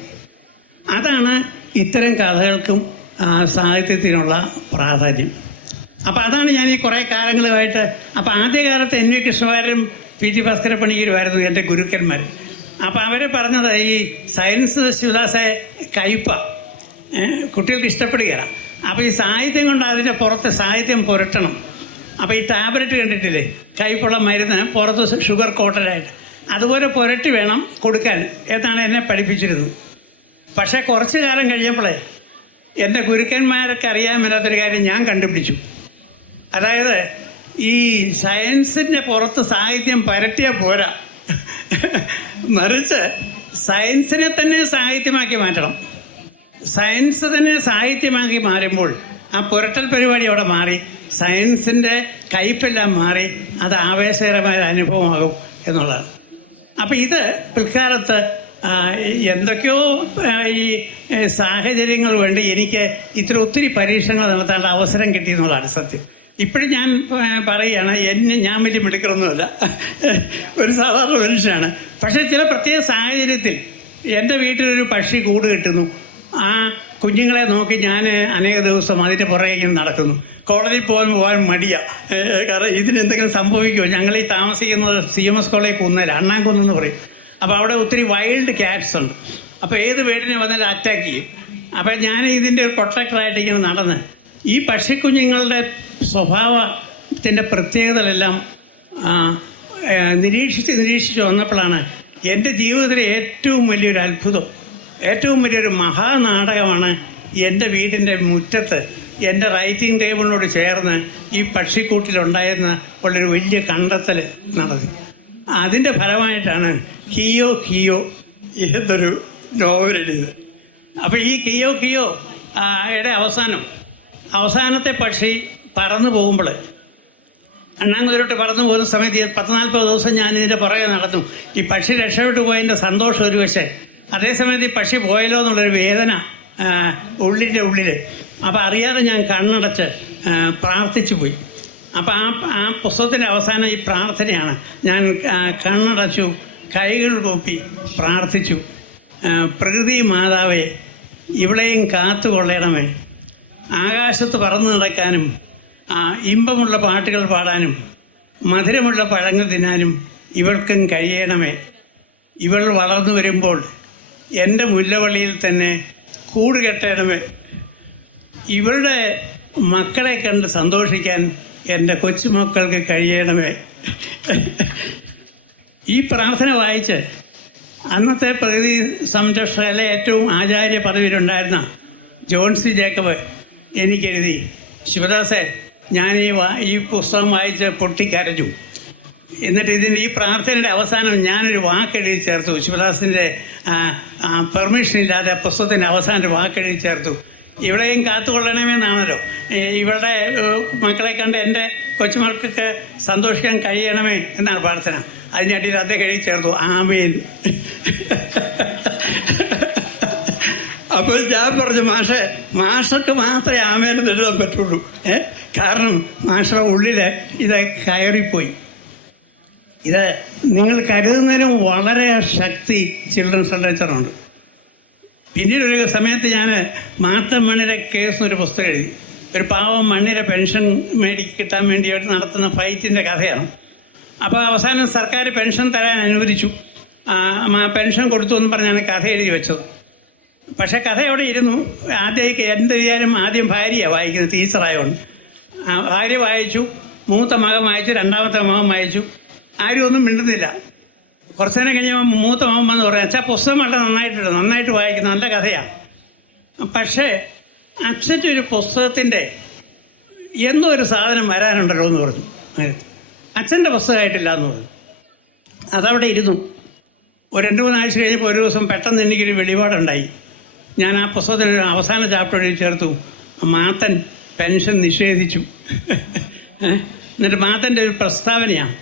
അതാണ് ഇത്തരം കഥകൾക്കും സാഹിത്യത്തിനുള്ള പ്രാധാന്യം. അപ്പോൾ അതാണ് ഞാൻ ഈ കുറേ കാലങ്ങളുമായിട്ട്. അപ്പോൾ ആദ്യകാലത്ത് NV കൃഷ്ണവാര്യരും PT ഭാസ്കര പണിക്കരുമായിരുന്നു എൻ്റെ ഗുരുക്കന്മാർ. അപ്പോൾ അവർ പറഞ്ഞത് ഈ സയൻസ് ശിവദാസെ കയ്പ കുട്ടികൾക്ക് ഇഷ്ടപ്പെടുകയില്ല. അപ്പോൾ ഈ സാഹിത്യം കൊണ്ട് അതിൻ്റെ പുറത്ത് സാഹിത്യം പുരട്ടണം. അപ്പോൾ ഈ ടാബ്ലറ്റ് കണ്ടിട്ടില്ലേ, കയ്പുള്ള മരുന്ന് പുറത്ത് ഷുഗർ കോട്ടഡായിട്ട്, അതുപോലെ പുരട്ടി വേണം കൊടുക്കാൻ എന്നാണ് എന്നെ പഠിപ്പിച്ചിരുന്നത്. പക്ഷേ കുറച്ച് കാലം കഴിയുമ്പോഴേ എൻ്റെ ഗുരുക്കന്മാരൊക്കെ അറിയാൻ മേലാത്തൊരു കാര്യം ഞാൻ കണ്ടുപിടിച്ചു. അതായത് ഈ സയൻസിൻ്റെ പുറത്ത് സാഹിത്യം പരട്ടിയാൽ പോരാ, മറിച്ച് സയൻസിനെ തന്നെ സാഹിത്യമാക്കി മാറ്റണം. സയൻസ് തന്നെ സാഹിത്യമാക്കി മാറുമ്പോൾ ആ പുരട്ടൽ പരിപാടി അവിടെ മാറി, സയൻസിൻ്റെ കയ്പെല്ലാം മാറി, അത് ആവേശകരമായ അനുഭവമാകും എന്നുള്ളതാണ്. അപ്പോൾ ഇത് പിൽക്കാലത്ത് എന്തൊക്കെയോ ഈ സാഹചര്യങ്ങൾ വേണ്ടി എനിക്ക് ഒത്തിരി പരീക്ഷണങ്ങൾ നടത്താനുള്ള അവസരം കിട്ടിയെന്നുള്ളതാണ് സത്യം. ഇപ്പോഴും ഞാൻ പറയുകയാണ്, ഞാൻ വലിയ മിടുക്കറൊന്നുമല്ല, ഒരു സാധാരണ മനുഷ്യനാണ്. പക്ഷേ ചില പ്രത്യേക സാഹചര്യത്തിൽ എൻ്റെ വീട്ടിലൊരു പക്ഷി കൂട് കെട്ടുന്നു, ആ കുഞ്ഞുങ്ങളെ നോക്കി ഞാൻ അനേക ദിവസം അതിൻ്റെ പുറകെ നടക്കുന്നു. കോളേജിൽ പോകാൻ മടിയാണ്, കാരണം ഇതിനെന്തെങ്കിലും സംഭവിക്കുമോ. ഞങ്ങൾ ഈ താമസിക്കുന്നത് CMS കോളേജ് കുന്നേല, അണ്ണാങ്കുന്നെന്ന് പറയും. അപ്പോൾ അവിടെ ഒത്തിരി വൈൽഡ് ക്യാറ്റ്സ് ഉണ്ട്. അപ്പോൾ ഏത് വീടിനെ വന്നാലും അറ്റാക്ക് ചെയ്യും. അപ്പോൾ ഞാൻ ഇതിൻ്റെ ഒരു പ്രൊട്ടക്ടറായിട്ട് ഇങ്ങനെ നടന്ന് ഈ പക്ഷിക്കുഞ്ഞുങ്ങളുടെ സ്വഭാവത്തിൻ്റെ പ്രത്യേകതകളെല്ലാം നിരീക്ഷിച്ച് വന്നപ്പോഴാണ് എൻ്റെ ജീവിതത്തിലെ ഏറ്റവും വലിയൊരു അത്ഭുതം, ഏറ്റവും വലിയൊരു മഹാനാടകമാണ് എൻ്റെ വീടിൻ്റെ മുറ്റത്ത് എൻ്റെ റൈറ്റിംഗ് ടേബിളിനോട് ചേർന്ന് ഈ പക്ഷിക്കൂട്ടിലുണ്ടായിരുന്ന ഉള്ളൊരു വലിയ കണ്ടെത്തൽ നടത്തി. അതിൻ്റെ ഫലമായിട്ടാണ് കിയോ കിയോ എന്നൊരു നോവൽ എഴുതിയത്. അപ്പോൾ ഈ കിയോ കിയോ യുടെ അവസാനത്തെ പക്ഷി പറന്നു പോകുമ്പോൾ, അണ്ണാങ്കുതിരോട്ട് പറന്നു പോകുന്ന സമയത്ത് 10-40 ദിവസം ഞാനിതിൻ്റെ പുറകെ നടന്നു. ഈ പക്ഷി രക്ഷപ്പെട്ടു പോയതിൻ്റെ സന്തോഷം ഒരു വശേ, അതേസമയത്ത് ഈ പക്ഷി പോയല്ലോ എന്നുള്ളൊരു വേദന ഉള്ളിൽ. അപ്പോൾ അറിയാതെ ഞാൻ കണ്ണടച്ച് പ്രാർത്ഥിച്ചു പോയി. അപ്പോൾ ആ പുസ്തകത്തിൻ്റെ അവസാനം ഈ പ്രാർത്ഥനയാണ്. ഞാൻ കണ്ണടച്ചു, കൈകൾ കൂപ്പി പ്രാർത്ഥിച്ചു. പ്രകൃതി മാതാവേ, ഇവളെയും കാത്തുകൊള്ളണമേ, ആകാശത്ത് പറന്നു നടക്കാനും ഇമ്പമുള്ള പാട്ടുകൾ പാടാനും മധുരമുള്ള പഴങ്ങൾ തിന്നാനും ഇവൾക്കും കഴിയണമേ. ഇവൾ വളർന്നു വരുമ്പോൾ എൻ്റെ മുല്ലവള്ളിയിൽ തന്നെ കൂട് കെട്ടണമേ. ഇവളുടെ മക്കളെ കണ്ട് സന്തോഷിക്കാൻ എൻ്റെ കൊച്ചുമക്കൾക്ക് കഴിയണമേ. ഈ പ്രാർത്ഥന വായിച്ച് അന്നത്തെ പ്രകൃതി സംരക്ഷകയിലെ ഏറ്റവും ആചാര്യ പദവിയിലുണ്ടായിരുന്ന ജോൺസി ജേക്കബ് എനിക്കെഴുതി, ശിവദാസേ, ഞാൻ ഈ പുസ്തകം വായിച്ച് പൊട്ടിക്കരഞ്ഞു. എന്നിട്ട് ഇതിൻ്റെ ഈ പ്രാർത്ഥനയുടെ അവസാനം ഞാനൊരു വാക്കെഴുതി ചേർത്തു. ശിവദാസിൻ്റെ പെർമിഷൻ ഇല്ലാതെ പുസ്തകത്തിൻ്റെ അവസാനം ഒരു വാക്കെഴുതി ചേർത്തു. ഇവിടെയും കാത്തുകൊള്ളണമെന്നാണല്ലോ, ഇവരുടെ മക്കളെ കണ്ട് എൻ്റെ കൊച്ചുമക്കൾക്ക് സന്തോഷിക്കാൻ കഴിയണമേ എന്നാണ് പ്രാർത്ഥന. അതിനടിയിൽ അദ്ദേഹം എഴുതി ചേർത്തു, ആമേൻ. അപ്പോൾ ഞാൻ പറഞ്ഞു, മാഷക്ക് മാത്രമേ ആമേനെന്ന് എഴുതാൻ പറ്റുള്ളൂ. കാരണം മാഷയുടെ ഉള്ളിൽ ഇത് കയറിപ്പോയി. ഇത് നിങ്ങൾ കരുതുന്നതിനും വളരെ ശക്തി ചിൽഡ്രൻസ് ലിറ്ററേച്ചറുണ്ട്. പിന്നീട് ഒരു സമയത്ത് ഞാൻ മാത്തം മണ്ണിരെ കേസ് ഒരു പുസ്തകം എഴുതി. ഒരു പാവം മണ്ണിരെ പെൻഷൻ കിട്ടാൻ വേണ്ടി നടത്തുന്ന ഫൈറ്റിൻ്റെ കഥയാണ്. അപ്പോൾ അവസാനം സർക്കാർ പെൻഷൻ തരാൻ അനുവദിച്ചു. പെൻഷൻ കൊടുത്തു എന്ന് പറഞ്ഞാണ് കഥ എഴുതി വെച്ചത്. പക്ഷേ കഥ എവിടെ ഇരുന്നു. എന്ത് ചെയ്യാനും ആദ്യം ഭാര്യയാണ് വായിക്കുന്നത്, ടീച്ചറായതുകൊണ്ട്. ഭാര്യ വായിച്ചു, മൂത്ത മകൻ വായിച്ചു, രണ്ടാമത്തെ മകൻ വായിച്ചു. ആരും ഒന്നും മിണ്ടുന്നില്ല. കുറച്ചു നേരം കഴിഞ്ഞപ്പോൾ മൂത്ത മകൻ വന്ന് പറയാം, അച്ഛാ പുസ്തകം വളരെ നന്നായിട്ട് വായിക്കുന്നു, നല്ല കഥയാണ്. പക്ഷേ അച്ഛൻ്റെ ഒരു പുസ്തകത്തിൻ്റെ എന്തോ ഒരു സാധനം വരാനുണ്ടല്ലോ എന്ന് പറഞ്ഞു. അച്ഛൻ്റെ പുസ്തകമായിട്ടില്ല എന്ന് പറഞ്ഞു. അതവിടെ ഇരുന്നു. ഒരു 2-3 ആഴ്ച കഴിഞ്ഞപ്പോൾ ഒരു ദിവസം പെട്ടെന്ന് എനിക്കൊരു വെളിപാടുണ്ടായി. ഞാൻ ആ പുസ്തകത്തിന് അവസാന ചാപ്റ്റർ എഴുതി ചേർത്തു, മാത്തൻ പെൻഷൻ നിഷേധിച്ചു. എന്നിട്ട് മാത്തൻ്റെ ഒരു പ്രസ്താവനയാണ്,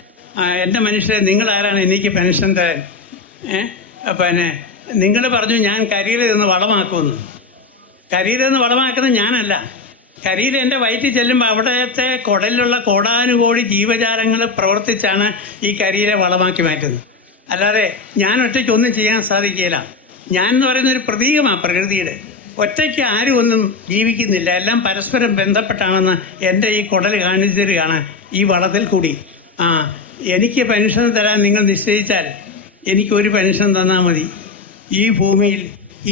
എൻ്റെ മനുഷ്യരെ, നിങ്ങളാരാണ് എനിക്ക് പെൻഷൻ തരാൻ? പിന്നെ നിങ്ങൾ പറഞ്ഞു ഞാൻ കരിയിലിൽ നിന്ന് വളമാക്കുമെന്ന്. കരിയിലിൽ നിന്ന് വളമാക്കുന്നത് ഞാനല്ല. കരിയിൽ എൻ്റെ വയറ്റിൽ ചെല്ലുമ്പോൾ അവിടത്തെ കുടലിലുള്ള കോടാനുകോടി ജീവജാലങ്ങൾ പ്രവർത്തിച്ചാണ് ഈ കരിയിലെ വളമാക്കി മാറ്റുന്നത്. അല്ലാതെ ഞാൻ ഒറ്റയ്ക്ക് ഒന്നും ചെയ്യാൻ സാധിക്കില്ല. ഞാൻ എന്ന് പറയുന്നൊരു പ്രതീകമാണ് പ്രകൃതിയുടെ. ഒറ്റയ്ക്ക് ആരും ഒന്നും ജീവിക്കുന്നില്ല, എല്ലാം പരസ്പരം ബന്ധപ്പെട്ടാണെന്ന് എൻ്റെ ഈ കുടൽ കാണിച്ചു തരികയാണ് ഈ വളത്തിൽ കൂടി. എനിക്ക് പെൻഷൻ തരാൻ നിങ്ങൾ നിശ്ചയിച്ചാൽ എനിക്കൊരു പെൻഷൻ തന്നാൽ മതി. ഈ ഭൂമിയിൽ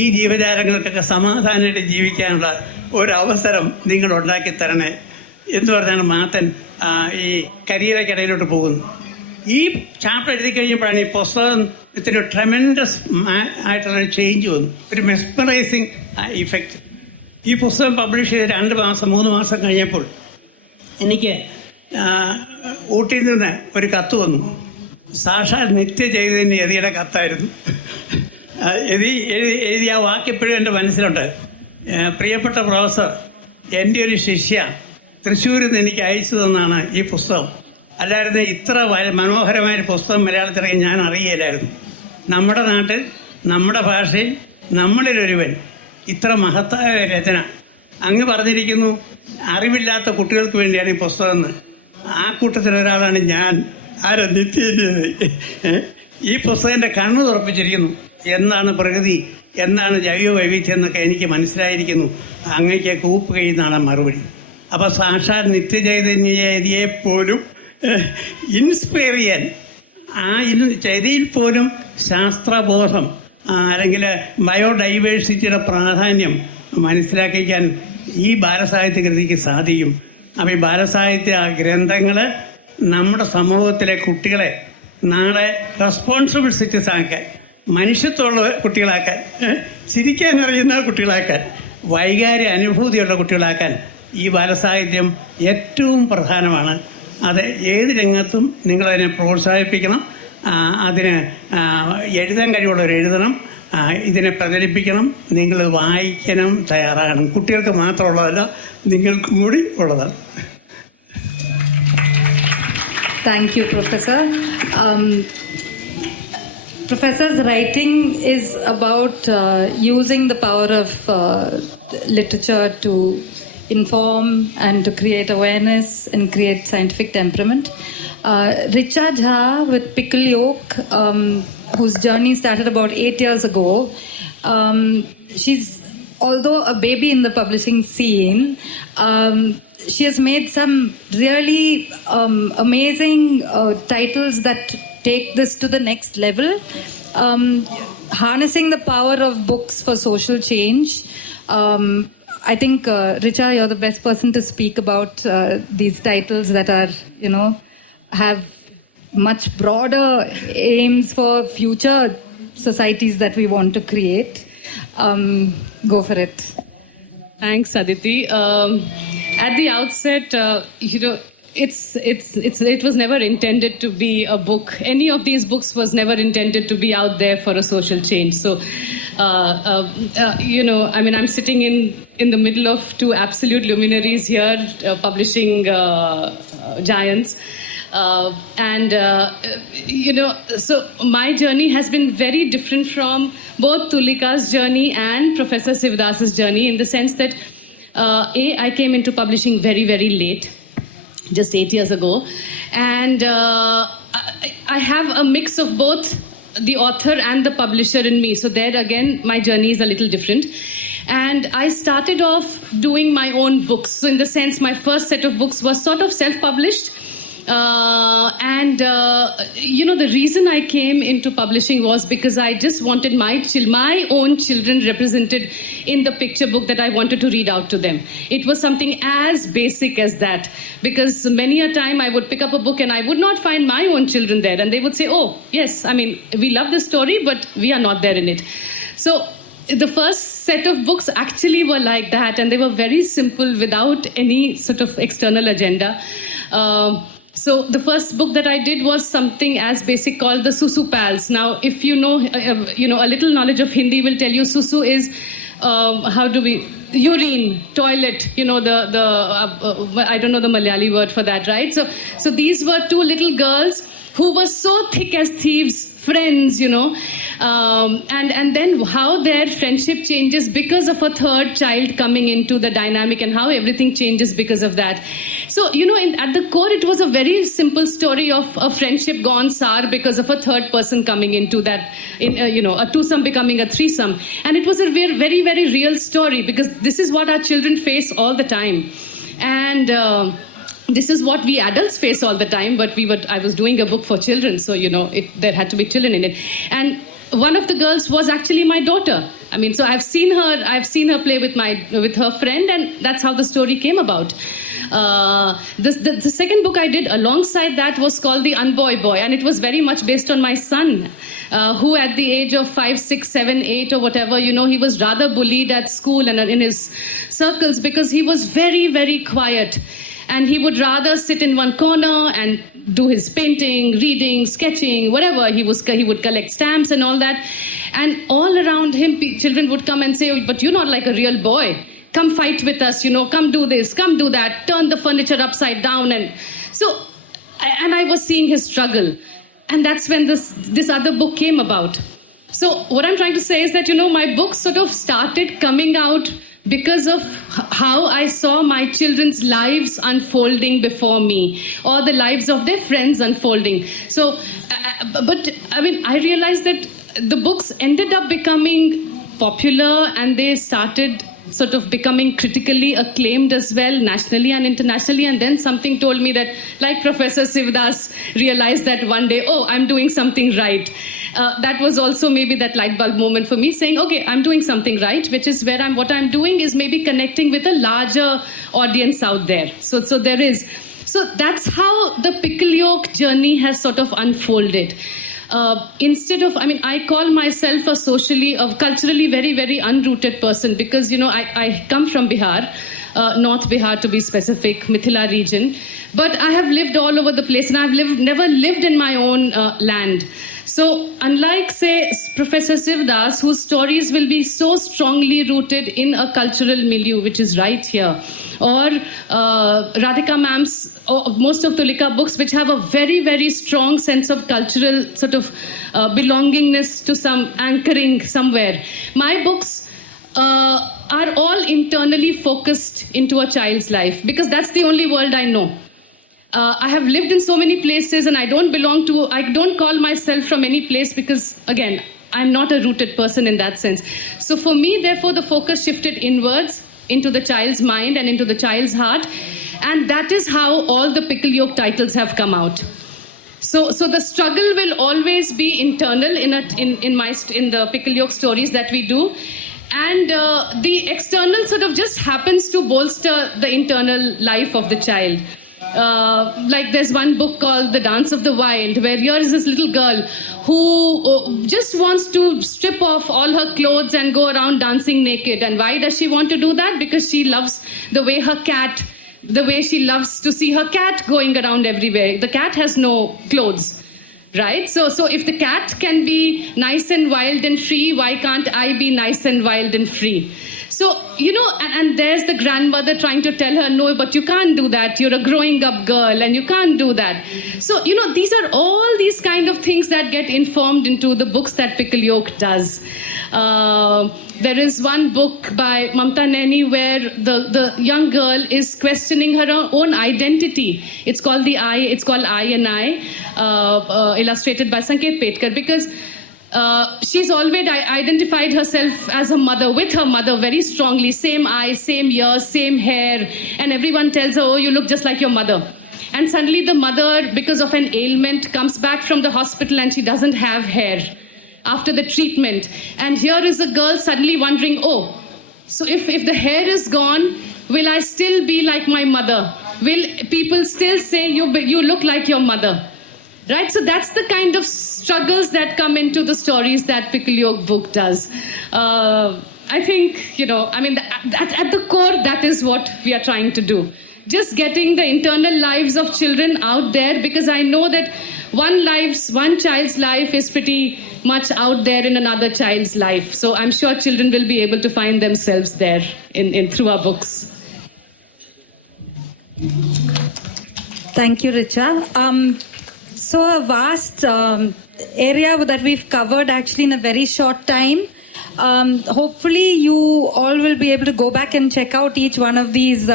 ഈ ജീവജാലങ്ങൾക്കൊക്കെ സമാധാനമായിട്ട് ജീവിക്കാനുള്ള ഒരവസരം നിങ്ങൾ ഉണ്ടാക്കി തരണേ എന്ന് പറഞ്ഞാണ് മാത്തൻ ഈ കരിയിലക്കിടയിലോട്ട് പോകുന്നത്. ഈ ചാപ്റ്റർ എഴുതി കഴിഞ്ഞപ്പോഴാണ് ഈ പുസ്തകത്തിന് ട്രെമൻഡസ് ആയിട്ടുള്ള ചേഞ്ച് വന്നു, ഒരു മെസ്മറൈസിങ് ഇഫക്റ്റ്. ഈ പുസ്തകം പബ്ലിഷ് ചെയ്ത് 2-3 മാസം കഴിഞ്ഞപ്പോൾ എനിക്ക് ഊട്ടിയിൽ നിന്ന് ഒരു കത്ത് വന്നു. സാക്ഷാൽ നിത്യചൈതന്യ യതിയുടെ കത്തായിരുന്നു. എഴുതിയ വാക്കിപ്പോഴും എൻ്റെ മനസ്സിലുണ്ട്. പ്രിയപ്പെട്ട പ്രൊഫസർ, എൻ്റെ ഒരു ശിഷ്യ തൃശ്ശൂരിൽ നിന്ന് എനിക്ക് അയച്ചു തന്നാണ് ഈ പുസ്തകം. അല്ലായിരുന്നു ഇത്ര മനോഹരമായൊരു പുസ്തകം മലയാളത്തിലേക്ക് ഞാൻ അറിയില്ലായിരുന്നു. നമ്മുടെ നാട്ടിൽ, നമ്മുടെ ഭാഷയിൽ, നമ്മളിലൊരുവൻ ഇത്ര മഹത്തായ രചന. അങ്ങ് പറഞ്ഞിരിക്കുന്നു അറിവില്ലാത്ത കുട്ടികൾക്ക് വേണ്ടിയാണ് ഈ പുസ്തകം എന്ന്. ആ കൂട്ടത്തിലൊരാളാണ് ഞാൻ. ഈ പുസ്തകത്തിൻ്റെ കണ്ണു തുറപ്പിച്ചിരിക്കുന്നു. എന്താണ് പ്രകൃതി, എന്താണ് ജൈവ വൈവിധ്യം എന്നൊക്കെ എനിക്ക് മനസ്സിലായിരിക്കുന്നു. അങ്ങേക്ക് കൂപ്പ് കഴിയുന്നതാണ് മറുപടി. അപ്പോൾ സാക്ഷാൽ നിത്യചൈതന്യയെപ്പോലും ഇൻസ്പയർ ചെയ്യാൻ, ആ ചൈതയിൽ പോലും ശാസ്ത്രബോധം അല്ലെങ്കിൽ ബയോഡൈവേഴ്സിറ്റിയുടെ പ്രാധാന്യം മനസ്സിലാക്കിക്കാൻ ഈ ബാലസാഹിത്യ കൃതിക്ക് സാധിക്കും. അപ്പോൾ ഈ ബാലസാഹിത്യ ഗ്രന്ഥങ്ങൾ നമ്മുടെ സമൂഹത്തിലെ കുട്ടികളെ നാളെ റെസ്പോൺസിബിൾ സിറ്റിസൺ ആക്കാൻ, മനുഷ്യത്വമുള്ള കുട്ടികളാക്കാൻ, ചിരിക്കാൻ അറിയുന്ന കുട്ടികളാക്കാൻ, വൈകാരിക അനുഭൂതിയുള്ള കുട്ടികളാക്കാൻ ഈ ബാലസാഹിത്യം ഏറ്റവും പ്രധാനമാണ്. അത് ഏത് രംഗത്തും നിങ്ങളതിനെ പ്രോത്സാഹിപ്പിക്കണം. അതിന് എഴുതാൻ കഴിവുള്ളവർ എഴുതണം, ഇതിനെ പ്രചരിപ്പിക്കണം, നിങ്ങൾ വായിക്കണം, തയ്യാറാകണം. കുട്ടികൾക്ക് മാത്രമുള്ളതല്ല, നിങ്ങൾക്കും കൂടി ഉള്ളതാണ്. Thank you, Professor. Professor's writing is about using the power of literature to inform and to create awareness and create scientific temperament. Richa with Pickle Yolk, whose journey started about 8 years ago. She's, although a baby in the publishing scene, she has made some really amazing titles that take this to the next level. Harnessing the power of books for social change. I think, Richa, you're the best person to speak about these titles that are, have much broader aims for future societies that we want to create. Go for it. Thanks, Aditi. At the outset, it was never intended to be a book. Any of these books was never intended to be out there for a social change. So, I'm sitting in the middle of two absolute luminaries here, publishing giants. So my journey has been very different from both Tulika's journey and Professor Sivadas' journey, in the sense that I came into publishing very, very late, just 8 years ago, and I have a mix of both the author and the publisher in me. So there again, my journey is a little different. And I started off doing my own books. So in the sense, my first set of books was sort of self-published. The reason I came into publishing was because I just wanted my own children represented in the picture book that I wanted to read out to them. It was something as basic as that, because many a time I would pick up a book and I would not find my own children there, and they would say, oh yes, we love this story, but we are not there in it. So the first set of books actually were like that, and they were very simple without any sort of external agenda. So the first book that I did was something as basic called the Susu Pals. Now, if you know, a little knowledge of Hindi will tell you Susu is, urine, toilet, I don't know the Malayali word for that, right? So these were two little girls who were so thick as thieves, friends, and then how their friendship changes because of a third child coming into the dynamic, and how everything changes because of that. So, at the core, it was a very simple story of a friendship gone sour because of a third person coming into that, a twosome becoming a threesome. And it was a very, very, very real story, because this is what our children face all the time. And this is what we adults face all the time, but I was doing a book for children, so, there had to be children in it. And one of the girls was actually my daughter. So I've seen her play with her friend, and that's how the story came about. The second book I did alongside that was called The Unboy Boy, and it was very much based on my son, who at the age of 5, 6, 7, 8 or whatever, he was rather bullied at school and in his circles because he was very, very quiet. And he would rather sit in one corner and do his painting, reading, sketching, whatever. He would collect stamps and all that. And all around him, children would come and say, oh, but you're not like a real boy. Come fight with us, come do this, come do that, turn the furniture upside down. And I was seeing his struggle. And that's when this other book came about. So what I'm trying to say is that, my book sort of started coming out because of how I saw my children's lives unfolding before me, or the lives of their friends unfolding. So, I realized that the books ended up becoming popular, and they started sort of becoming critically acclaimed as well, nationally and internationally. And then something told me that, like Professor Sivadas realized that one day, oh, I'm doing something right. That was also maybe that light bulb moment for me, saying, okay, I'm doing something right, which is where what I'm doing is maybe connecting with a larger audience out there. So there is. So that's how the Pickle Yolk journey has sort of unfolded. Instead of, I call myself a culturally very, very unrooted person, because, I come from Bihar, North Bihar to be specific, Mithila region. But I have lived all over the place, and I've never lived in my own land. So unlike, say, Professor Sivadas, whose stories will be so strongly rooted in a cultural milieu, which is right here, or Radhika ma'am's, most of Tulika books, which have a very, very strong sense of cultural sort of belongingness to some anchoring somewhere. My books are all internally focused into a child's life, because that's the only world I know. I have lived in so many places, and I don't call myself from any place, because, again, I'm not a rooted person in that sense. So for me, therefore, the focus shifted inwards into the child's mind and into the child's heart. And that is how all the Pickle Yolk titles have come out. So the struggle will always be internal in the Pickle Yolk stories that we do. And the external sort of just happens to bolster the internal life of the child. Like there's one book called The Dance of the Wild, where here is this little girl who just wants to strip off all her clothes and go around dancing naked. And why does she want to do that? Because she loves the way she loves to see her cat going around everywhere. The cat has no clothes. Right? So if the cat can be nice and wild and free, why can't I be nice and wild and free? So, and there's the grandmother trying to tell her, no, but you can't do that. You're a growing up girl and you can't do that. So, these are all these kind of things that get informed into the books that Pickle Yolk does. There is one book by Mamta Neni where the young girl is questioning her own identity. It's called I and I, illustrated by Sanket Petkar, because she's always identified herself as a mother, with her mother very strongly. Same eyes, same ears, same hair. And everyone tells her, oh, you look just like your mother. And suddenly the mother, because of an ailment, comes back from the hospital and she doesn't have hair after the treatment. And here is a girl suddenly wondering, oh, so if the hair is gone, will I still be like my mother? Will people still say you look like your mother? Right? So that's the kind of struggles that come into the stories that Pickle Yolk book does. I think, at the core, that is what we are trying to do. Just getting the internal lives of children out there, because I know that one child's life is pretty much out there in another child's life. So I'm sure children will be able to find themselves there through our books. Thank you, Richa. So a vast area that we've covered actually in a very short time. Hopefully you all will be able to go back and check out each one of these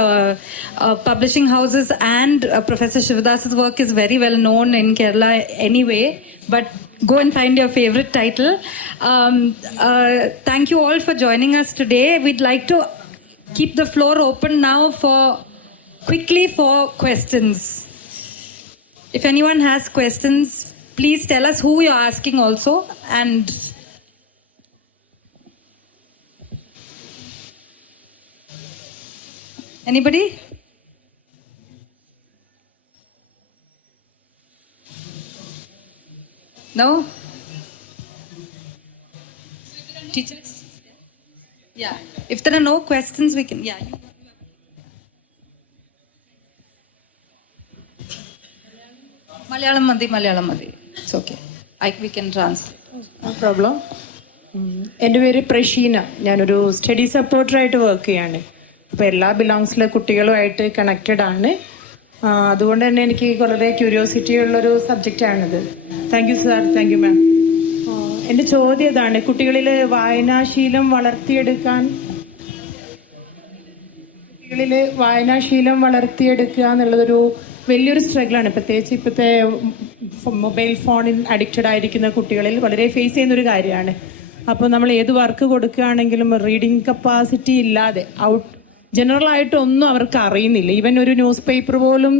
publishing houses, and Professor Sivadas' work is very well known in Kerala anyway, but go and find your favorite title. Thank you all for joining us today. We'd like to keep the floor open now quickly for questions. If anyone has questions, please tell us who you're asking also. And anybody? No? Teachers? Yeah. If there are no questions, we can, yeah. Malayalam Madi. It's okay. We can translate. No problem. എൻ്റെ പേര് പ്രഷീന. ഞാനൊരു സ്റ്റഡി സപ്പോർട്ടറായിട്ട് വർക്ക് ചെയ്യാണ്. അപ്പോൾ എല്ലാ ബിലോങ്സിലെ കുട്ടികളുമായിട്ട് കണക്റ്റഡ് ആണ്. അതുകൊണ്ട് തന്നെ എനിക്ക് വളരെ ക്യൂരിയോസിറ്റി ഉള്ളൊരു സബ്ജക്റ്റാണിത്. Thank you sir, thank you ma'am. എൻ്റെ ചോദ്യം ഇതാണ്, കുട്ടികളിൽ വായനാശീലം വളർത്തിയെടുക്കുക എന്നുള്ളതൊരു വലിയൊരു സ്ട്രഗിളാണ്. പ്രത്യേകിച്ച് ഇപ്പോഴത്തെ മൊബൈൽ ഫോണിൽ അഡിക്റ്റഡ് ആയിരിക്കുന്ന കുട്ടികളിൽ വളരെ ഫേസ് ചെയ്യുന്നൊരു കാര്യമാണ്. അപ്പോൾ നമ്മൾ ഏത് വർക്ക് കൊടുക്കുകയാണെങ്കിലും റീഡിങ് കപ്പാസിറ്റി ഇല്ലാതെ ജനറലായിട്ടൊന്നും അവർക്ക് അറിയുന്നില്ല. ഈവൻ ഒരു ന്യൂസ് പേപ്പർ പോലും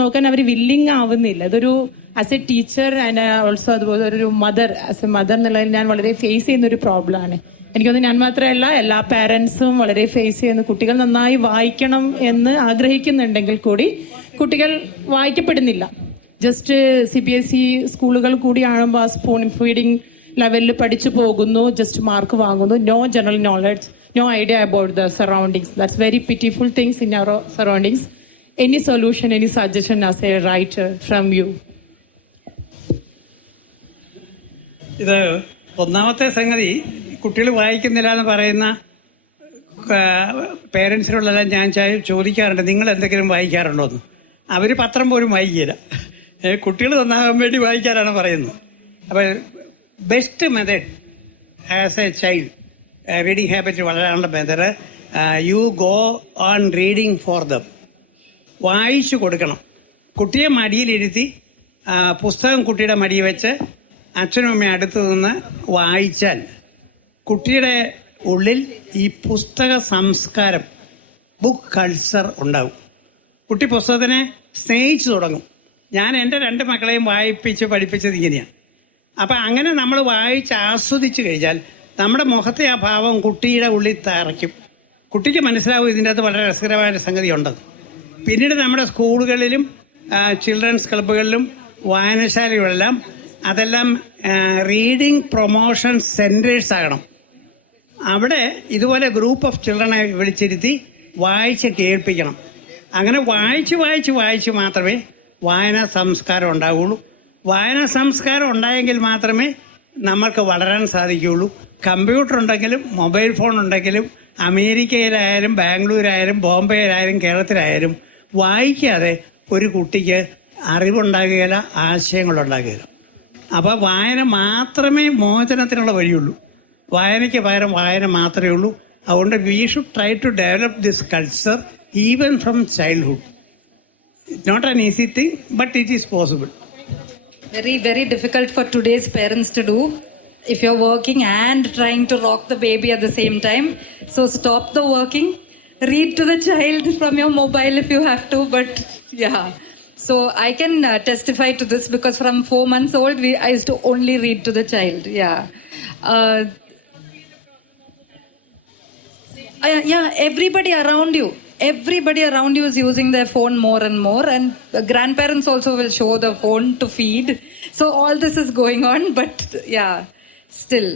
നോക്കാൻ അവർ വില്ലിങ് ആവുന്നില്ല. ഇതൊരു as A teacher and also അതുപോലെ ഒരു ആസ് എ മദർ എന്നുള്ളതിൽ ഞാൻ വളരെ ഫേസ് ചെയ്യുന്നൊരു പ്രോബ്ലമാണ്. എനിക്കൊന്ന് ഞാൻ മാത്രമല്ല, എല്ലാ പാരൻസും വളരെ ഫേസ് ചെയ്യുന്ന, കുട്ടികൾ നന്നായി വായിക്കണം എന്ന് ആഗ്രഹിക്കുന്നുണ്ടെങ്കിൽ കൂടി കുട്ടികൾ വായിക്കപ്പെടുന്നില്ല. ജസ്റ്റ് CBSE സ്കൂളുകൾ കൂടിയാകുമ്പോൾ ആ സ്പൂൺ ഫീഡിങ് ലെവലിൽ പഠിച്ചു പോകുന്നു, ജസ്റ്റ് മാർക്ക് വാങ്ങുന്നു, no general knowledge, no idea about the surroundings. That's very pitiful things in our surroundings. Any solution, any suggestion as a writer from you? ഇത് ഒന്നാമത്തെ സംഗതി, കുട്ടികൾ വായിക്കുന്നില്ല എന്ന് പറയുന്ന പേരൻസിനോടെല്ലാം ഞാൻ ചോദിക്കാറുണ്ട്, നിങ്ങൾ എന്തെങ്കിലും വായിക്കാറുണ്ടോ എന്ന്. അവർ പത്രം പോലും വായിക്കില്ല. കുട്ടികൾ നന്നാകാൻ വേണ്ടി വായിക്കാനാണ് പറയുന്നത്. അപ്പോൾ best method as a child reading habit വളരാനുള്ള method, you go on reading for them. വായിച്ചു കൊടുക്കണം. കുട്ടിയെ മടിയിലിരുത്തി പുസ്തകം കുട്ടിയുടെ മടിയിൽ വെച്ച് അച്ഛനും അമ്മയും അടുത്ത് നിന്ന് വായിച്ചാൽ കുട്ടിയുടെ ഉള്ളിൽ ഈ പുസ്തക സംസ്കാരം, ബുക്ക് കൾച്ചർ ഉണ്ടാവും. കുട്ടി പുസ്തകത്തിനെ സ്നേഹിച്ചു തുടങ്ങും. ഞാൻ എൻ്റെ 2 മക്കളെയും വായിപ്പിച്ച് പഠിപ്പിച്ചത് ഇങ്ങനെയാണ്. അപ്പം അങ്ങനെ നമ്മൾ വായിച്ച് ആസ്വദിച്ച് കഴിഞ്ഞാൽ നമ്മുടെ മുഖത്തെ ആ ഭാവം കുട്ടിയുടെ ഉള്ളിൽ തറയ്ക്കും. കുട്ടിക്ക് മനസ്സിലാവും ഇതിൻ്റെ അകത്ത് വളരെ രസകരമായ സംഗതി ഉണ്ടെന്ന്. പിന്നീട് നമ്മുടെ സ്കൂളുകളിലും ചിൽഡ്രൻസ് ക്ലബ്ബുകളിലും വായനശാലകളിലെല്ലാം അതെല്ലാം റീഡിംഗ് പ്രൊമോഷൻ സെൻറ്റേഴ്സ് ആകണം. അവിടെ ഇതുപോലെ ഗ്രൂപ്പ് ഓഫ് ചിൽഡ്രനെ വിളിച്ചിരുത്തി വായിച്ച് കേൾപ്പിക്കണം. അങ്ങനെ വായിച്ച് മാത്രമേ വായനാ സംസ്കാരം ഉണ്ടാവുകയുള്ളൂ. വായനാ സംസ്കാരം ഉണ്ടായെങ്കിൽ മാത്രമേ നമ്മൾക്ക് വളരാൻ സാധിക്കുകയുള്ളൂ. കമ്പ്യൂട്ടർ ഉണ്ടെങ്കിലും മൊബൈൽ ഫോൺ ഉണ്ടെങ്കിലും അമേരിക്കയിലായാലും ബാംഗ്ലൂരായാലും ബോംബെയിലായാലും കേരളത്തിലായാലും വായിക്കാതെ ഒരു കുട്ടിക്ക് അറിവുണ്ടാകുകയില്ല, ആശയങ്ങളുണ്ടാകുകയില്ല. അപ്പോൾ വായന മാത്രമേ മോചനത്തിനുള്ള വഴിയുള്ളൂ. വായനയ്ക്ക് പകരം വായന മാത്രമേ ഉള്ളൂ. അതുകൊണ്ട് we should try to develop this culture even from childhood. It's not an easy thing, but it is possible. Very, very difficult for today's parents to do if you're working and trying to rock the baby at the same time. So stop the working, read to the child from your mobile if you have to. But yeah, so I can testify to this because from 4 months old, I used to only read to the child. Yeah. Yeah, everybody around you is using their phone more and more, and grandparents also will show the phone to feed. So all this is going on, but yeah, still.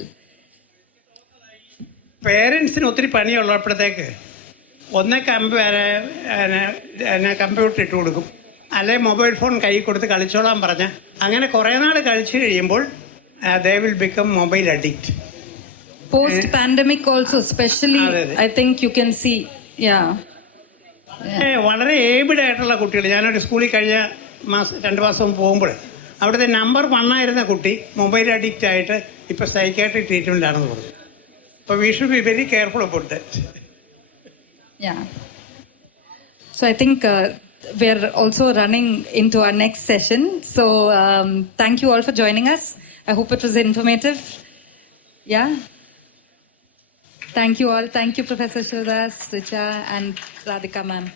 പേരൻസിന് ഒത്തിരി പണിയുള്ളപ്പോഴത്തേക്ക് ഒന്നേ കമ്പ്യൂട്ടർ ഇട്ട് കൊടുക്കും, അല്ലെ mobile phone കൈ കൊടുത്ത് കളിച്ചോളാൻ പറഞ്ഞാൽ അങ്ങനെ കുറേ നാൾ കളിച്ചു കഴിയുമ്പോൾ they will become mobile addict. Post-pandemic also, especially, I think you can see, yeah. വളരെ ഏബിഡ് ആയിട്ടുള്ള കുട്ടികൾ, ഞാനൊരു സ്കൂളിൽ കഴിഞ്ഞ 2 മാസം പോകുമ്പോൾ അവിടുത്തെ നമ്പർ 1 ആയിരുന്ന കുട്ടി മൊബൈൽ അഡിക്റ്റ് ആയിട്ട് ഇപ്പോൾ സൈക്കാട്രിക് ട്രീറ്റ്മെൻറ്റാണെന്ന് പറഞ്ഞു. അപ്പോൾ we should be very careful about that. Yeah. So I think we're also running into our next session. So thank you all for joining us. I hope it was informative. Yeah. Thank you all. Thank you, Professor Sivadas, Richa, and Radhika, ma'am.